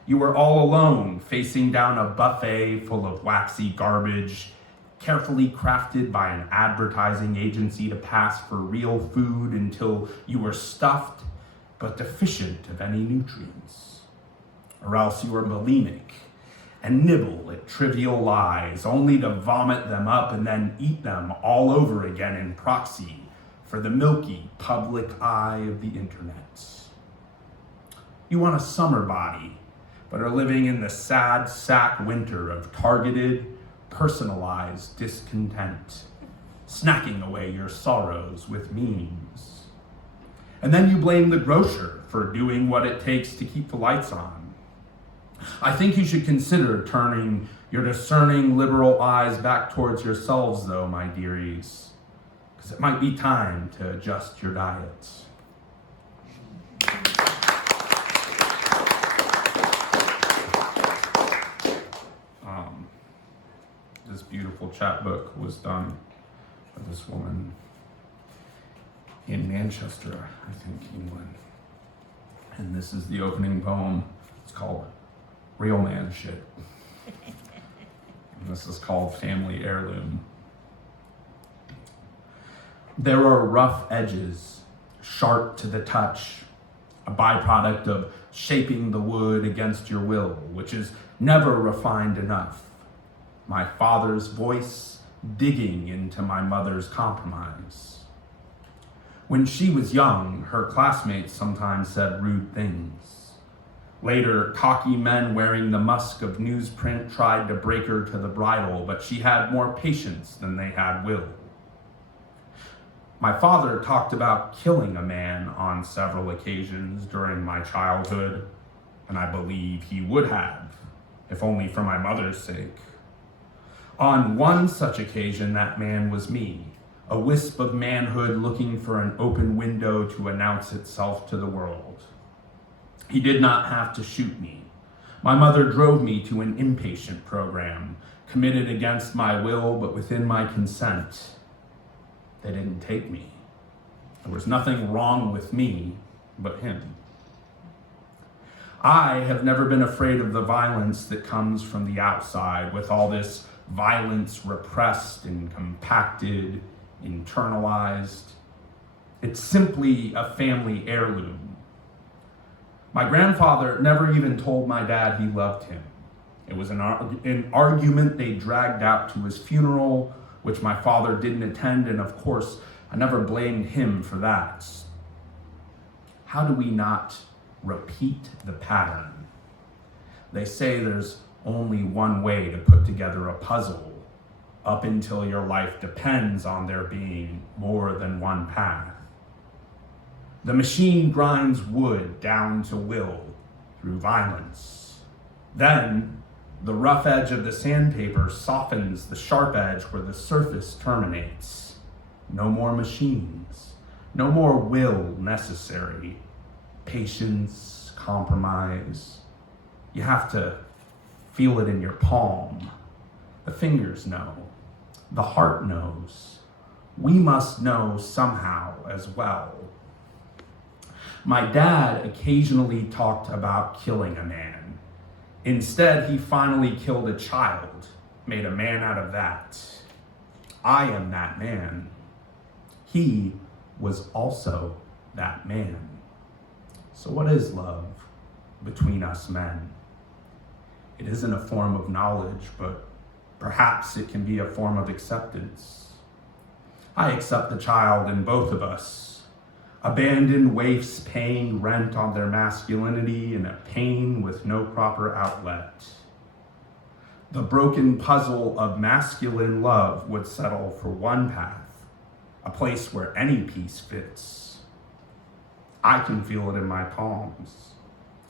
You were all alone, facing down a buffet full of waxy garbage, carefully crafted by an advertising agency to pass for real food until you were stuffed but deficient of any nutrients. Or else you were bulimic and nibble at trivial lies, only to vomit them up and then eat them all over again in proxy for the milky public eye of the internet. You want a summer body, but are living in the sad sack winter of targeted, personalized discontent, snacking away your sorrows with memes. And then you blame the grocer for doing what it takes to keep the lights on. I think you should consider turning your discerning liberal eyes back towards yourselves, though, my dearies, because it might be time to adjust your diets. This beautiful chapbook was done by this woman in Manchester, I think, England. And this is the opening poem. It's called Real Man Shit. And this is called Family Heirloom. There are rough edges, sharp to the touch, a byproduct of shaping the wood against your will, which is never refined enough. My father's voice digging into my mother's compromise. When she was young, her classmates sometimes said rude things. Later, cocky men wearing the musk of newsprint tried to break her to the bridle, but she had more patience than they had will. My father talked about killing a man on several occasions during my childhood, and I believe he would have, if only for my mother's sake. On one such occasion, that man was me, a wisp of manhood looking for an open window to announce itself to the world. He did not have to shoot me. My mother drove me to an inpatient program, committed against my will but within my consent. They didn't take me. There was nothing wrong with me but him. I have never been afraid of the violence that comes from the outside, with all this violence repressed and compacted, internalized. It's simply a family heirloom. My grandfather never even told my dad he loved him. It was an argument they dragged out to his funeral, which my father didn't attend, and of course, I never blamed him for that. How do we not repeat the pattern? They say there's only one way to put together a puzzle, up until your life depends on there being more than one path. The machine grinds wood down to will through violence. Then, the rough edge of the sandpaper softens the sharp edge where the surface terminates. No more machines, no more will necessary. Patience, compromise. You have to feel it in your palm. The fingers know. The heart knows. We must know somehow as well. My dad occasionally talked about killing a man. Instead, he finally killed a child, made a man out of that. I am that man. He was also that man. So what is love between us men? It isn't a form of knowledge, but perhaps it can be a form of acceptance. I accept the child in both of us. Abandoned waifs paying rent on their masculinity in a pain with no proper outlet. The broken puzzle of masculine love would settle for one path, a place where any piece fits. I can feel it in my palms,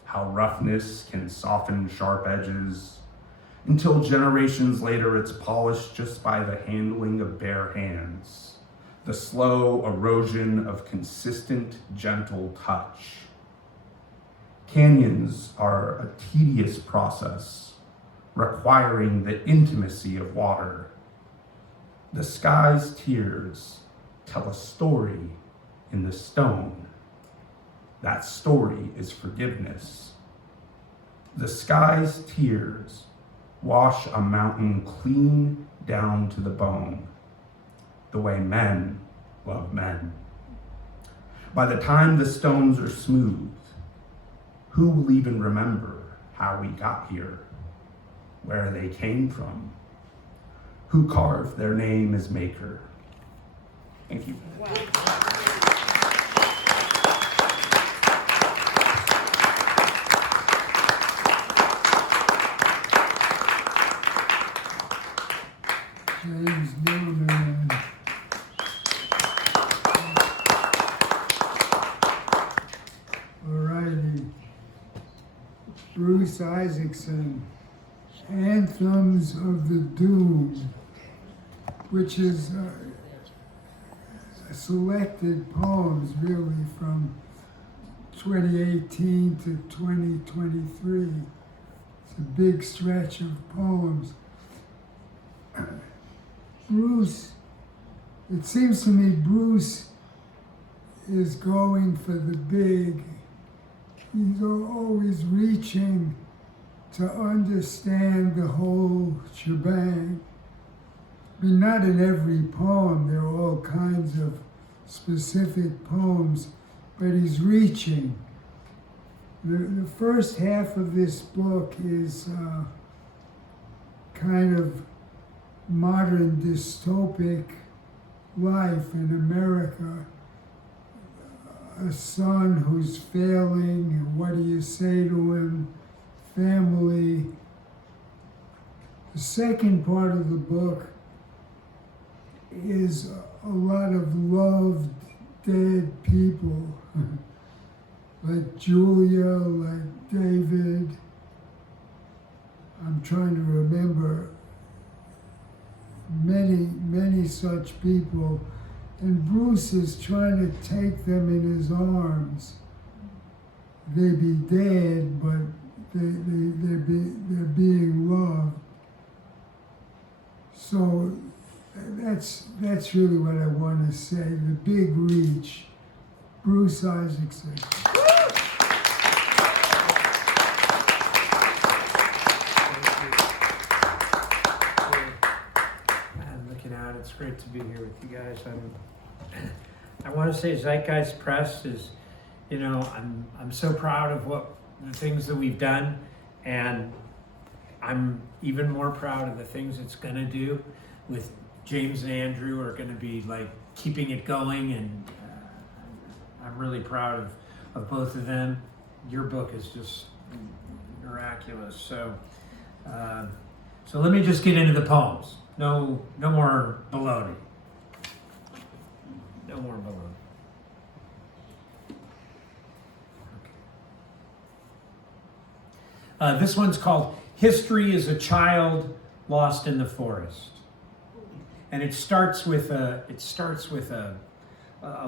how roughness can soften sharp edges, until generations later it's polished just by the handling of bare hands. The slow erosion of consistent, gentle touch. Canyons are a tedious process, requiring the intimacy of water. The sky's tears tell a story in the stone. That story is forgiveness. The sky's tears wash a mountain clean down to the bone, the way men love men. By the time the stones are smooth, who will even remember how we got here, where they came from, who carved their name as maker? Thank you. Wow. James Newman. Alrighty. Bruce Isaacson, Anthems of the Doomed, which is selected poems really from 2018 to 2023. It's a big stretch of poems. Bruce, it seems to me Bruce is going for the big. He's always reaching to understand the whole shebang. I mean, not in every poem, there are all kinds of specific poems, but he's reaching. The first half of this book is kind of modern dystopic life in America. A son who's failing, and what do you say to him? Family. The second part of the book is a lot of loved, dead people, like Julia, like David. I'm trying to remember many such people. And Bruce is trying to take them in his arms. They be dead, but they're being loved. So that's really what I want to say. The big reach. Bruce Isaacson. I'm looking out. It's great to be here with you guys. I want to say Zeitgeist Press is, I'm so proud of the things that we've done, and I'm even more proud of the things it's going to do. With James and Andrew are going to be like keeping it going, and I'm really proud of both of them. Your book is just miraculous. So let me just get into the poems. No more baloney. No more baloney. Okay. This one's called "History is a Child Lost in the Forest," and it starts with a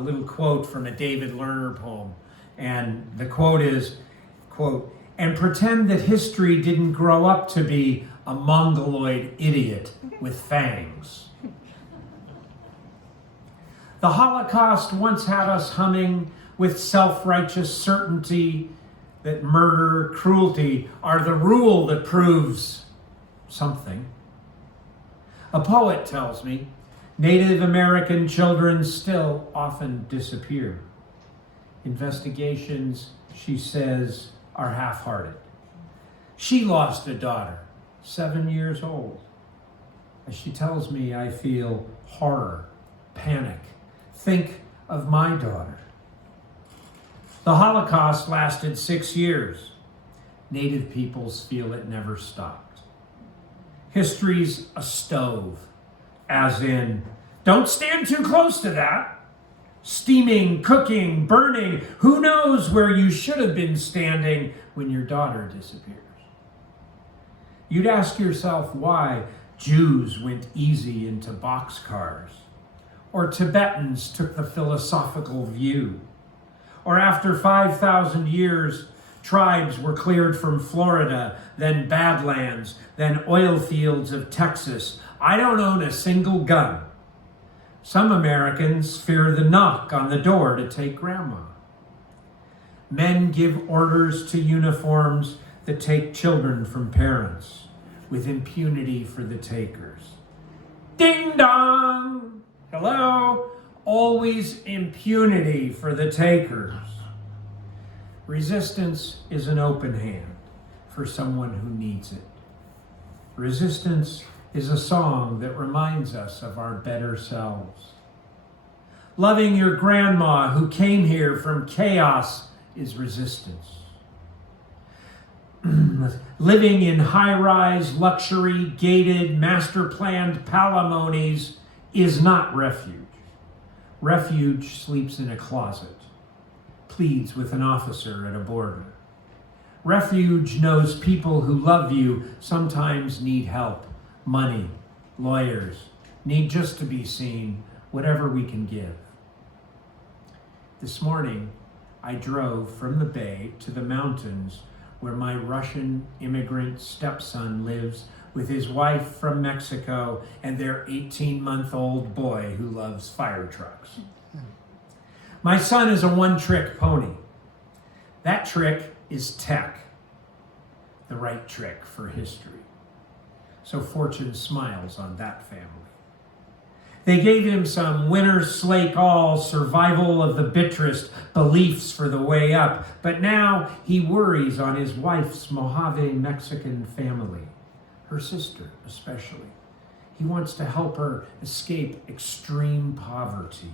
little quote from a David Lerner poem, and the quote is, quote, "And pretend that history didn't grow up to be a mongoloid idiot with fangs. The Holocaust once had us humming with self-righteous certainty that murder, cruelty are the rule that proves something. A poet tells me Native American children still often disappear. Investigations, she says, are half-hearted. She lost a daughter, 7 years old. As she tells me, I feel horror, panic. Think of my daughter. The Holocaust lasted 6 years. Native peoples feel it never stopped. History's a stove, as in, don't stand too close to that. Steaming, cooking, burning, who knows where you should have been standing when your daughter disappears. You'd ask yourself why Jews went easy into boxcars, or Tibetans took the philosophical view, or after 5,000 years, tribes were cleared from Florida, then Badlands, then oil fields of Texas. I don't own a single gun. Some Americans fear the knock on the door to take grandma. Men give orders to uniforms that take children from parents, with impunity for the takers. Ding dong! Hello? Always impunity for the takers. Resistance is an open hand for someone who needs it. Resistance is a song that reminds us of our better selves. Loving your grandma who came here from chaos is resistance. Living in high-rise, luxury, gated, master-planned palimonies is not refuge. Refuge sleeps in a closet, pleads with an officer at a border. Refuge knows people who love you sometimes need help, money, lawyers, need just to be seen, whatever we can give. This morning, I drove from the bay to the mountains where my Russian immigrant stepson lives with his wife from Mexico and their 18-month-old boy who loves fire trucks. My son is a one-trick pony. That trick is tech, the right trick for history. So fortune smiles on that family. They gave him some winner slake all survival of the bitterest beliefs for the way up, but now he worries on his wife's Mojave Mexican family, her sister especially. He wants to help her escape extreme poverty.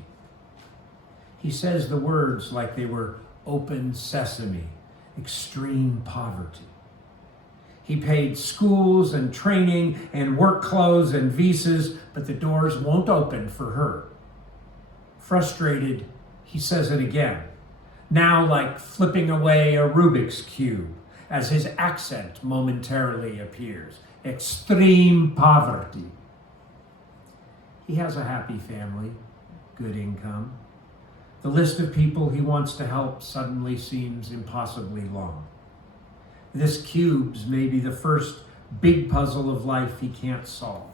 He says the words like they were open sesame, extreme poverty. He paid schools and training and work clothes and visas, but the doors won't open for her. Frustrated, he says it again, now like flipping away a Rubik's Cube as his accent momentarily appears. Extreme poverty. He has a happy family, good income. The list of people he wants to help suddenly seems impossibly long. This cube's maybe the first big puzzle of life he can't solve,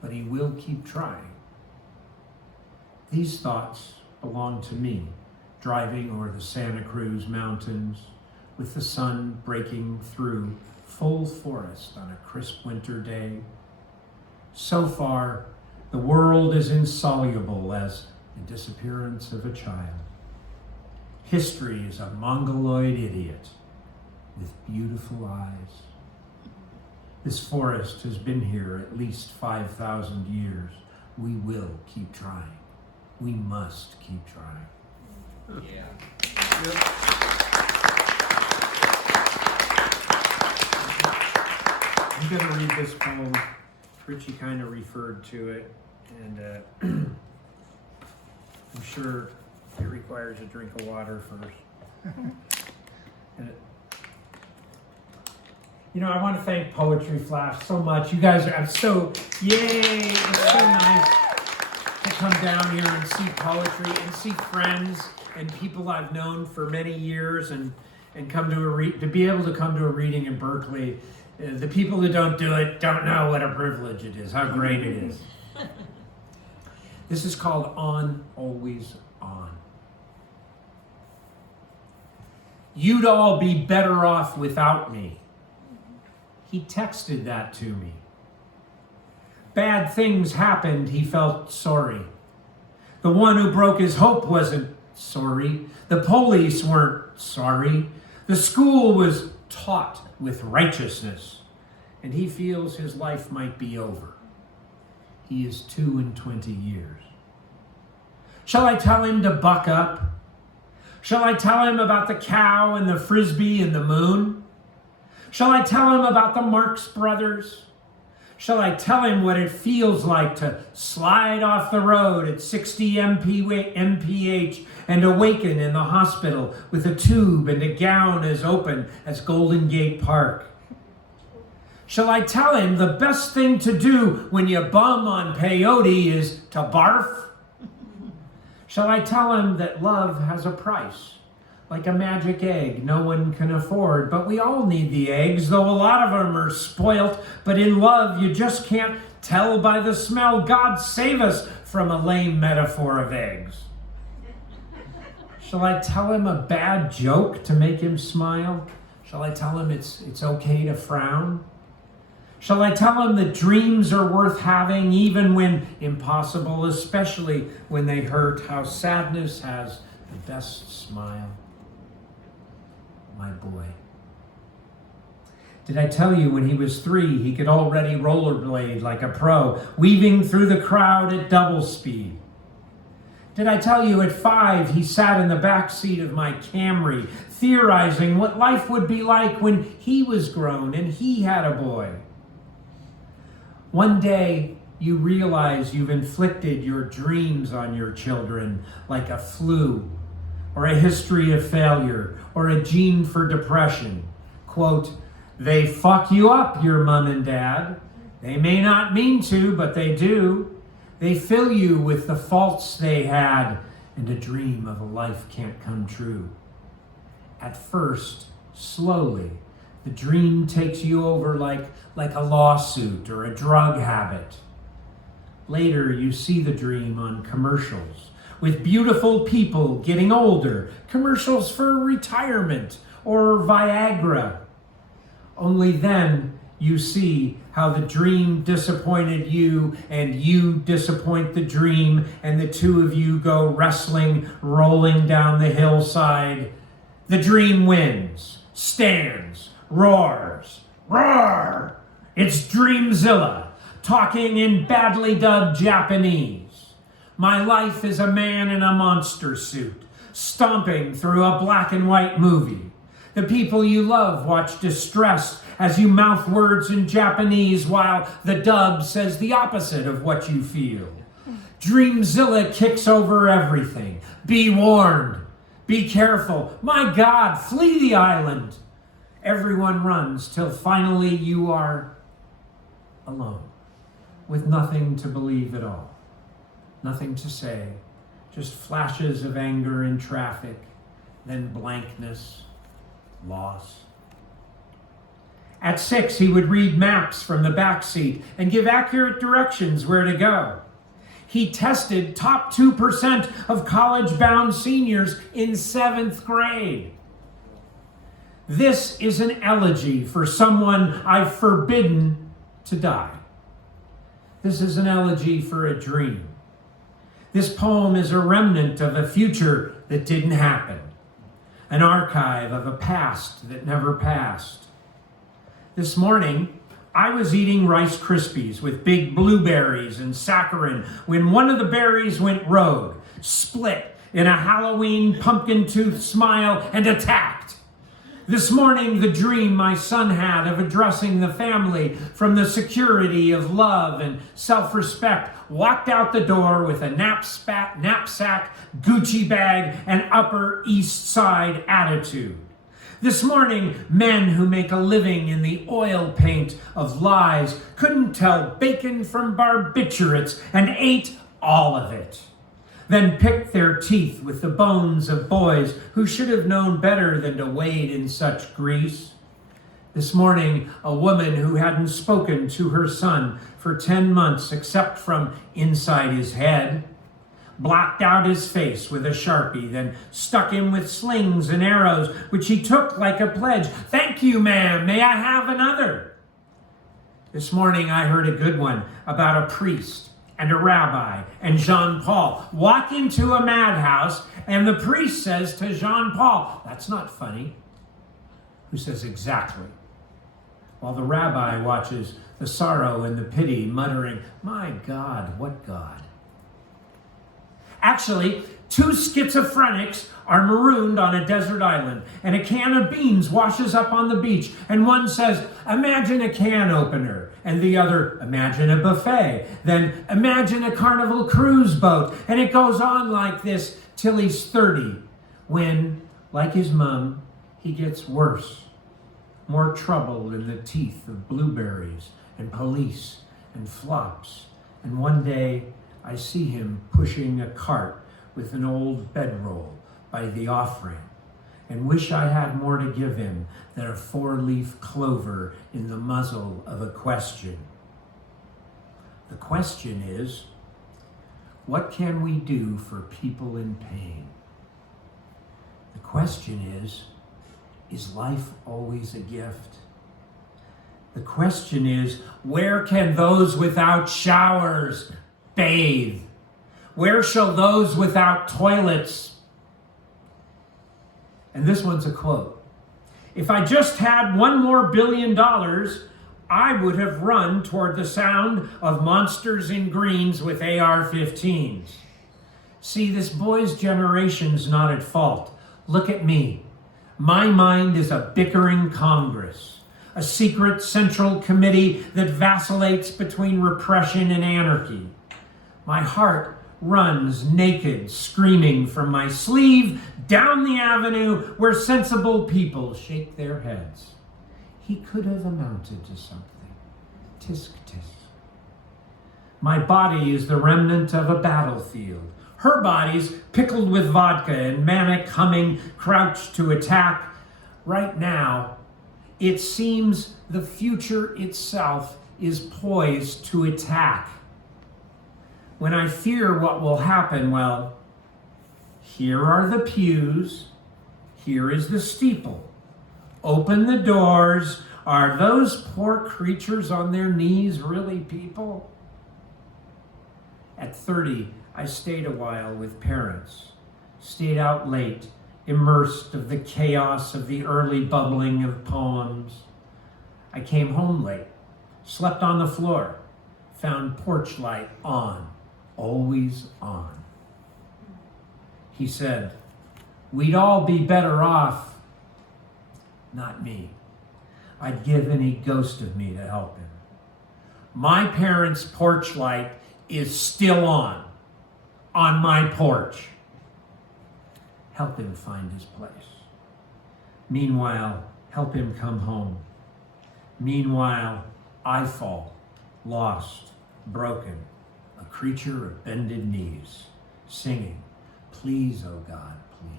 but he will keep trying. These thoughts belong to me, driving over the Santa Cruz Mountains with the sun breaking through full forest on a crisp winter day. So far, the world is insoluble as the disappearance of a child. History is a mongoloid idiot with beautiful eyes. This forest has been here at least 5,000 years. We will keep trying. We must keep trying. Yeah. I'm going to read this poem. Richie kind of referred to it, and I'm sure it requires a drink of water first. And I want to thank Poetry Flash so much. You guys are so, yay! It's so nice to come down here and see poetry and see friends and people I've known for many years and come to be able to come to a reading in Berkeley. The people who don't do it don't know what a privilege it is, how great it is. This is called On, Always On. You'd all be better off without me. He texted that to me. Bad things happened, he felt sorry. The one who broke his hope wasn't sorry. The police weren't sorry. The school was taught with righteousness, and he feels his life might be over. He is 22 years. Shall I tell him to buck up? Shall I tell him about the cow and the frisbee and the moon? Shall I tell him about the Marx Brothers? Shall I tell him what it feels like to slide off the road at 60 mph and awaken in the hospital with a tube and a gown as open as Golden Gate Park? Shall I tell him the best thing to do when you bum on peyote is to barf? Shall I tell him that love has a price, like a magic egg no one can afford, but we all need the eggs, though a lot of them are spoilt, but in love you just can't tell by the smell. God save us from a lame metaphor of eggs. Shall I tell him a bad joke to make him smile? Shall I tell him it's okay to frown? Shall I tell him that dreams are worth having even when impossible, especially when they hurt, how sadness has the best smile? My boy. Did I tell you when he was 3, he could already rollerblade like a pro, weaving through the crowd at double speed? Did I tell you at 5 he sat in the back seat of my Camry, theorizing what life would be like when he was grown and he had a boy? One day, you realize you've inflicted your dreams on your children like a flu, or a history of failure, or a gene for depression. Quote, they fuck you up, your mom and dad. They may not mean to, but they do. They fill you with the faults they had, and a dream of a life can't come true. At first, slowly, the dream takes you over like a lawsuit or a drug habit. Later, you see the dream on commercials with beautiful people getting older, commercials for retirement or Viagra. Only then you see how the dream disappointed you and you disappoint the dream, and the two of you go wrestling, rolling down the hillside. The dream wins, stands, roars. Roar! It's Dreamzilla, talking in badly dubbed Japanese. My life is a man in a monster suit, stomping through a black and white movie. The people you love watch distressed as you mouth words in Japanese while the dub says the opposite of what you feel. Dreamzilla kicks over everything. Be warned. Be careful. My God, flee the island. Everyone runs till finally you are alone, with nothing to believe at all, nothing to say, just flashes of anger in traffic, then blankness, loss. At 6, he would read maps from the back seat and give accurate directions where to go. He tested top 2% of college-bound seniors in 7th grade. This is an elegy for someone I've forbidden to die. This is an elegy for a dream. This poem is a remnant of a future that didn't happen, an archive of a past that never passed. This morning, I was eating Rice Krispies with big blueberries and saccharin when one of the berries went rogue, split in a Halloween pumpkin tooth smile, and attacked. This morning, the dream my son had of addressing the family from the security of love and self-respect walked out the door with a knapsack, Gucci bag, and Upper East Side attitude. This morning, men who make a living in the oil paint of lies couldn't tell bacon from barbiturates and ate all of it. Then picked their teeth with the bones of boys who should have known better than to wade in such grease. This morning, a woman who hadn't spoken to her son for 10 months except from inside his head, blacked out his face with a Sharpie, then stuck him with slings and arrows, which he took like a pledge. Thank you, ma'am. May I have another? This morning I heard a good one about a priest and a rabbi and Jean Paul walk into a madhouse, and the priest says to Jean Paul, "That's not funny." Who says exactly? While the rabbi watches the sorrow and the pity, muttering, "My God, what God?" Actually, 2 schizophrenics are marooned on a desert island, and a can of beans washes up on the beach, and one says, "Imagine a can opener," and the other, "Imagine a buffet," then "Imagine a Carnival cruise boat," and it goes on like this till he's 30, when, like his mom, he gets worse. More trouble in the teeth of blueberries and police and flops, and one day I see him pushing a cart with an old bedroll by the off-ramp, and wish I had more to give him than a 4-leaf clover in the muzzle of a question. The question is, what can we do for people in pain? The question is life always a gift? The question is, where can those without showers bathe? Where shall those without toilets? And this one's a quote. If I just had $1 more billion, I would have run toward the sound of monsters in greens with AR-15s. See, this boy's generation's not at fault. Look at me. My mind is a bickering Congress, a secret central committee that vacillates between repression and anarchy. My heart runs naked, screaming from my sleeve down the avenue where sensible people shake their heads. He could have amounted to something. Tisk, tisk. My body is the remnant of a battlefield. Her body's pickled with vodka and manic humming, crouched to attack. Right now, it seems the future itself is poised to attack. When I fear what will happen, well, here are the pews, here is the steeple. Open the doors, Are those poor creatures on their knees really people? At 30, I stayed a while with parents, stayed out late, immersed of the chaos of the early bubbling of poems. I came home late, slept on the floor, found porch light on, always on. He said, we'd all be better off. Not me. I'd give any ghost of me to help him. My parents' porch light is still on my porch. Help him find his place. Meanwhile, help him come home. Meanwhile, I fall, lost, broken, a creature of bended knees, singing, please, oh God, please.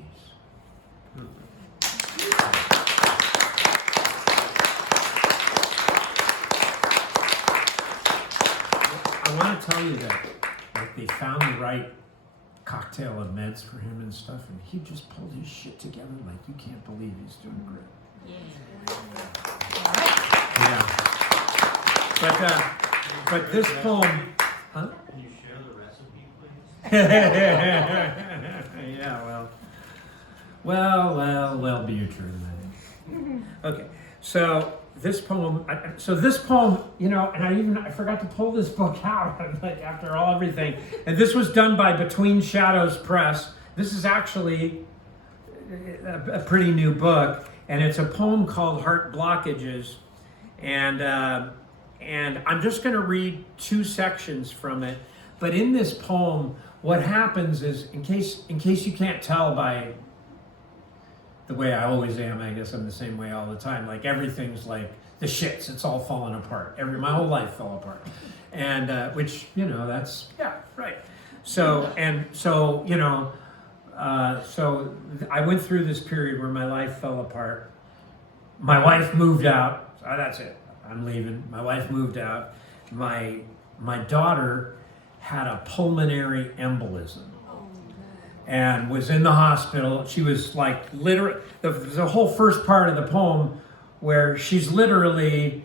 I want to tell you that like, they found the right cocktail of meds for him and stuff, and he just pulled his shit together like you can't believe he's doing great. Yeah. But this poem, huh? Can you share the recipe, please? Yeah, well, be true than that. Okay, so this poem, you know, and I forgot to pull this book out like after everything, and this was done by Between Shadows Press. This is actually a pretty new book, and it's a poem called Heart Blockages, and I'm just going to read 2 sections from it. But in this poem, what happens is, in case you can't tell by the way I always am, I guess I'm the same way all the time. Like everything's like the shits. It's all falling apart. My whole life fell apart, and which you know that's right. So you know, so I went through this period where my life fell apart. My wife moved out. So that's it. I'm leaving. My wife moved out. My daughter had a pulmonary embolism and was in the hospital. She was like literally, the whole first part of the poem where she's literally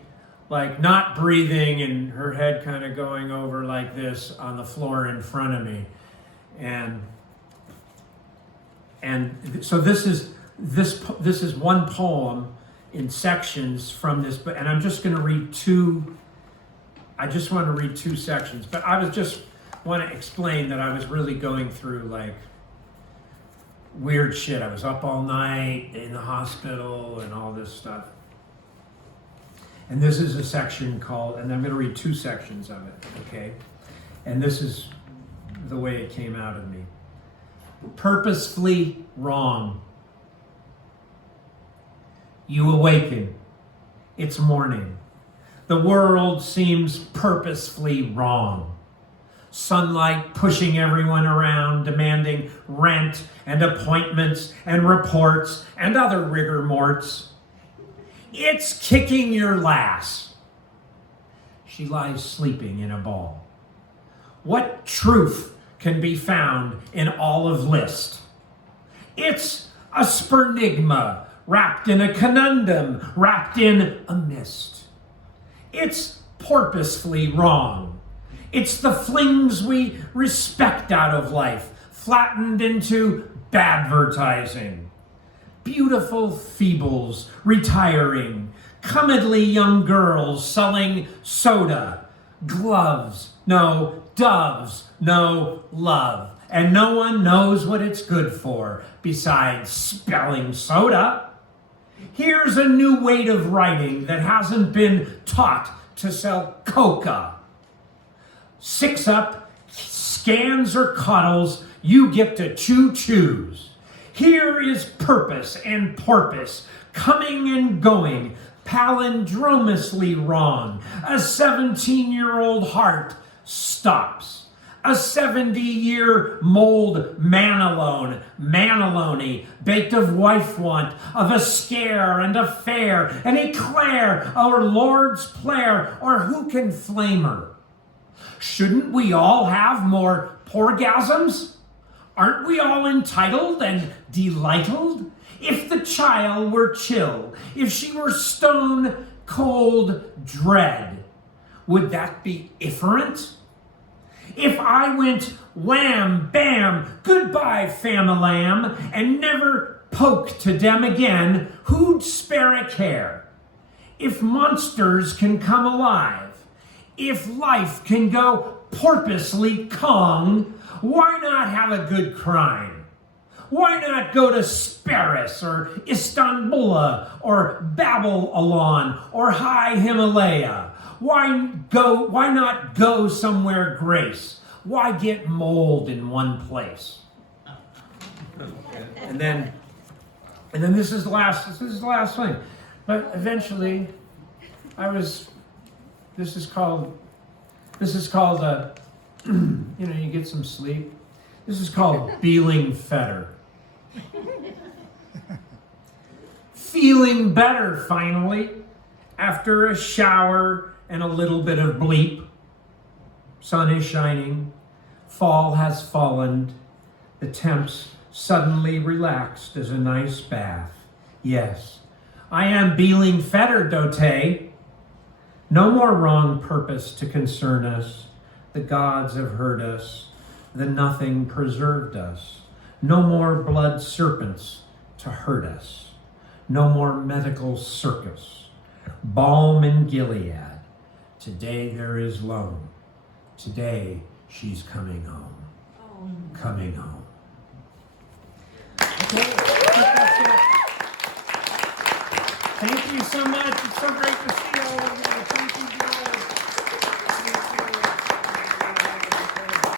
like not breathing and her head kind of going over like this on the floor in front of me. And so this is one poem in sections from this, and I'm just going to read 2. I just want to read 2 sections, but I was just want to explain that I was really going through like weird shit. I was up all night in the hospital and all this stuff. And this is a section called, and I'm going to read 2 sections of it, okay? And this is the way it came out of me. Purposefully wrong. You awaken. It's morning. The world seems purposefully wrong. Sunlight pushing everyone around, demanding rent and appointments and reports and other rigor morts. It's kicking your lass. She lies sleeping in a ball. What truth can be found in olive list? It's a spurnigma wrapped in a conundrum, wrapped in a mist. It's purposefully wrong. It's the flings we respect out of life, flattened into badvertising. Beautiful feebles retiring, comedly young girls selling soda, gloves, no doves, no love, and no one knows what it's good for besides spelling soda. Here's a new weight of writing that hasn't been taught to sell coca. 6 up, scans or cuddles, you get to choose. Here is purpose and porpoise, coming and going, palindromously wrong. A 17-year-old heart stops. A 70-year mold manalone, baked of wife want, of a scare and a fair, an eclair, our Lord's player, or who can flame her? Shouldn't we all have more porgasms? Aren't we all entitled and delighted? If the child were chill, if she were stone cold dread. Would that be ifferent? If I went wham, bam, goodbye, fam-a-lam, and never poke to dem again, who'd spare a care? If monsters can come alive, if life can go porpoisely Kong, why not have a good crime? Why not go to Sparis or Istanbul or Babylon or High Himalaya? Why not go somewhere grace? Why get mold in one place? And then this is the last thing. But eventually this is called you get some sleep. This is called Beeling Fetter. Feeling better finally after a shower and a little bit of bleep. Sun is shining, fall has fallen, the temps suddenly relaxed as a nice bath. Yes, I am Beeling Fetter, Dote. No more wrong purpose to concern us. The gods have heard us. The nothing preserved us. No more blood serpents to hurt us. No more medical circus. Balm in Gilead. Today there is loan. Today she's coming home. Coming home. Okay, I think that's it. Thank you so much. It's so great to see all of you.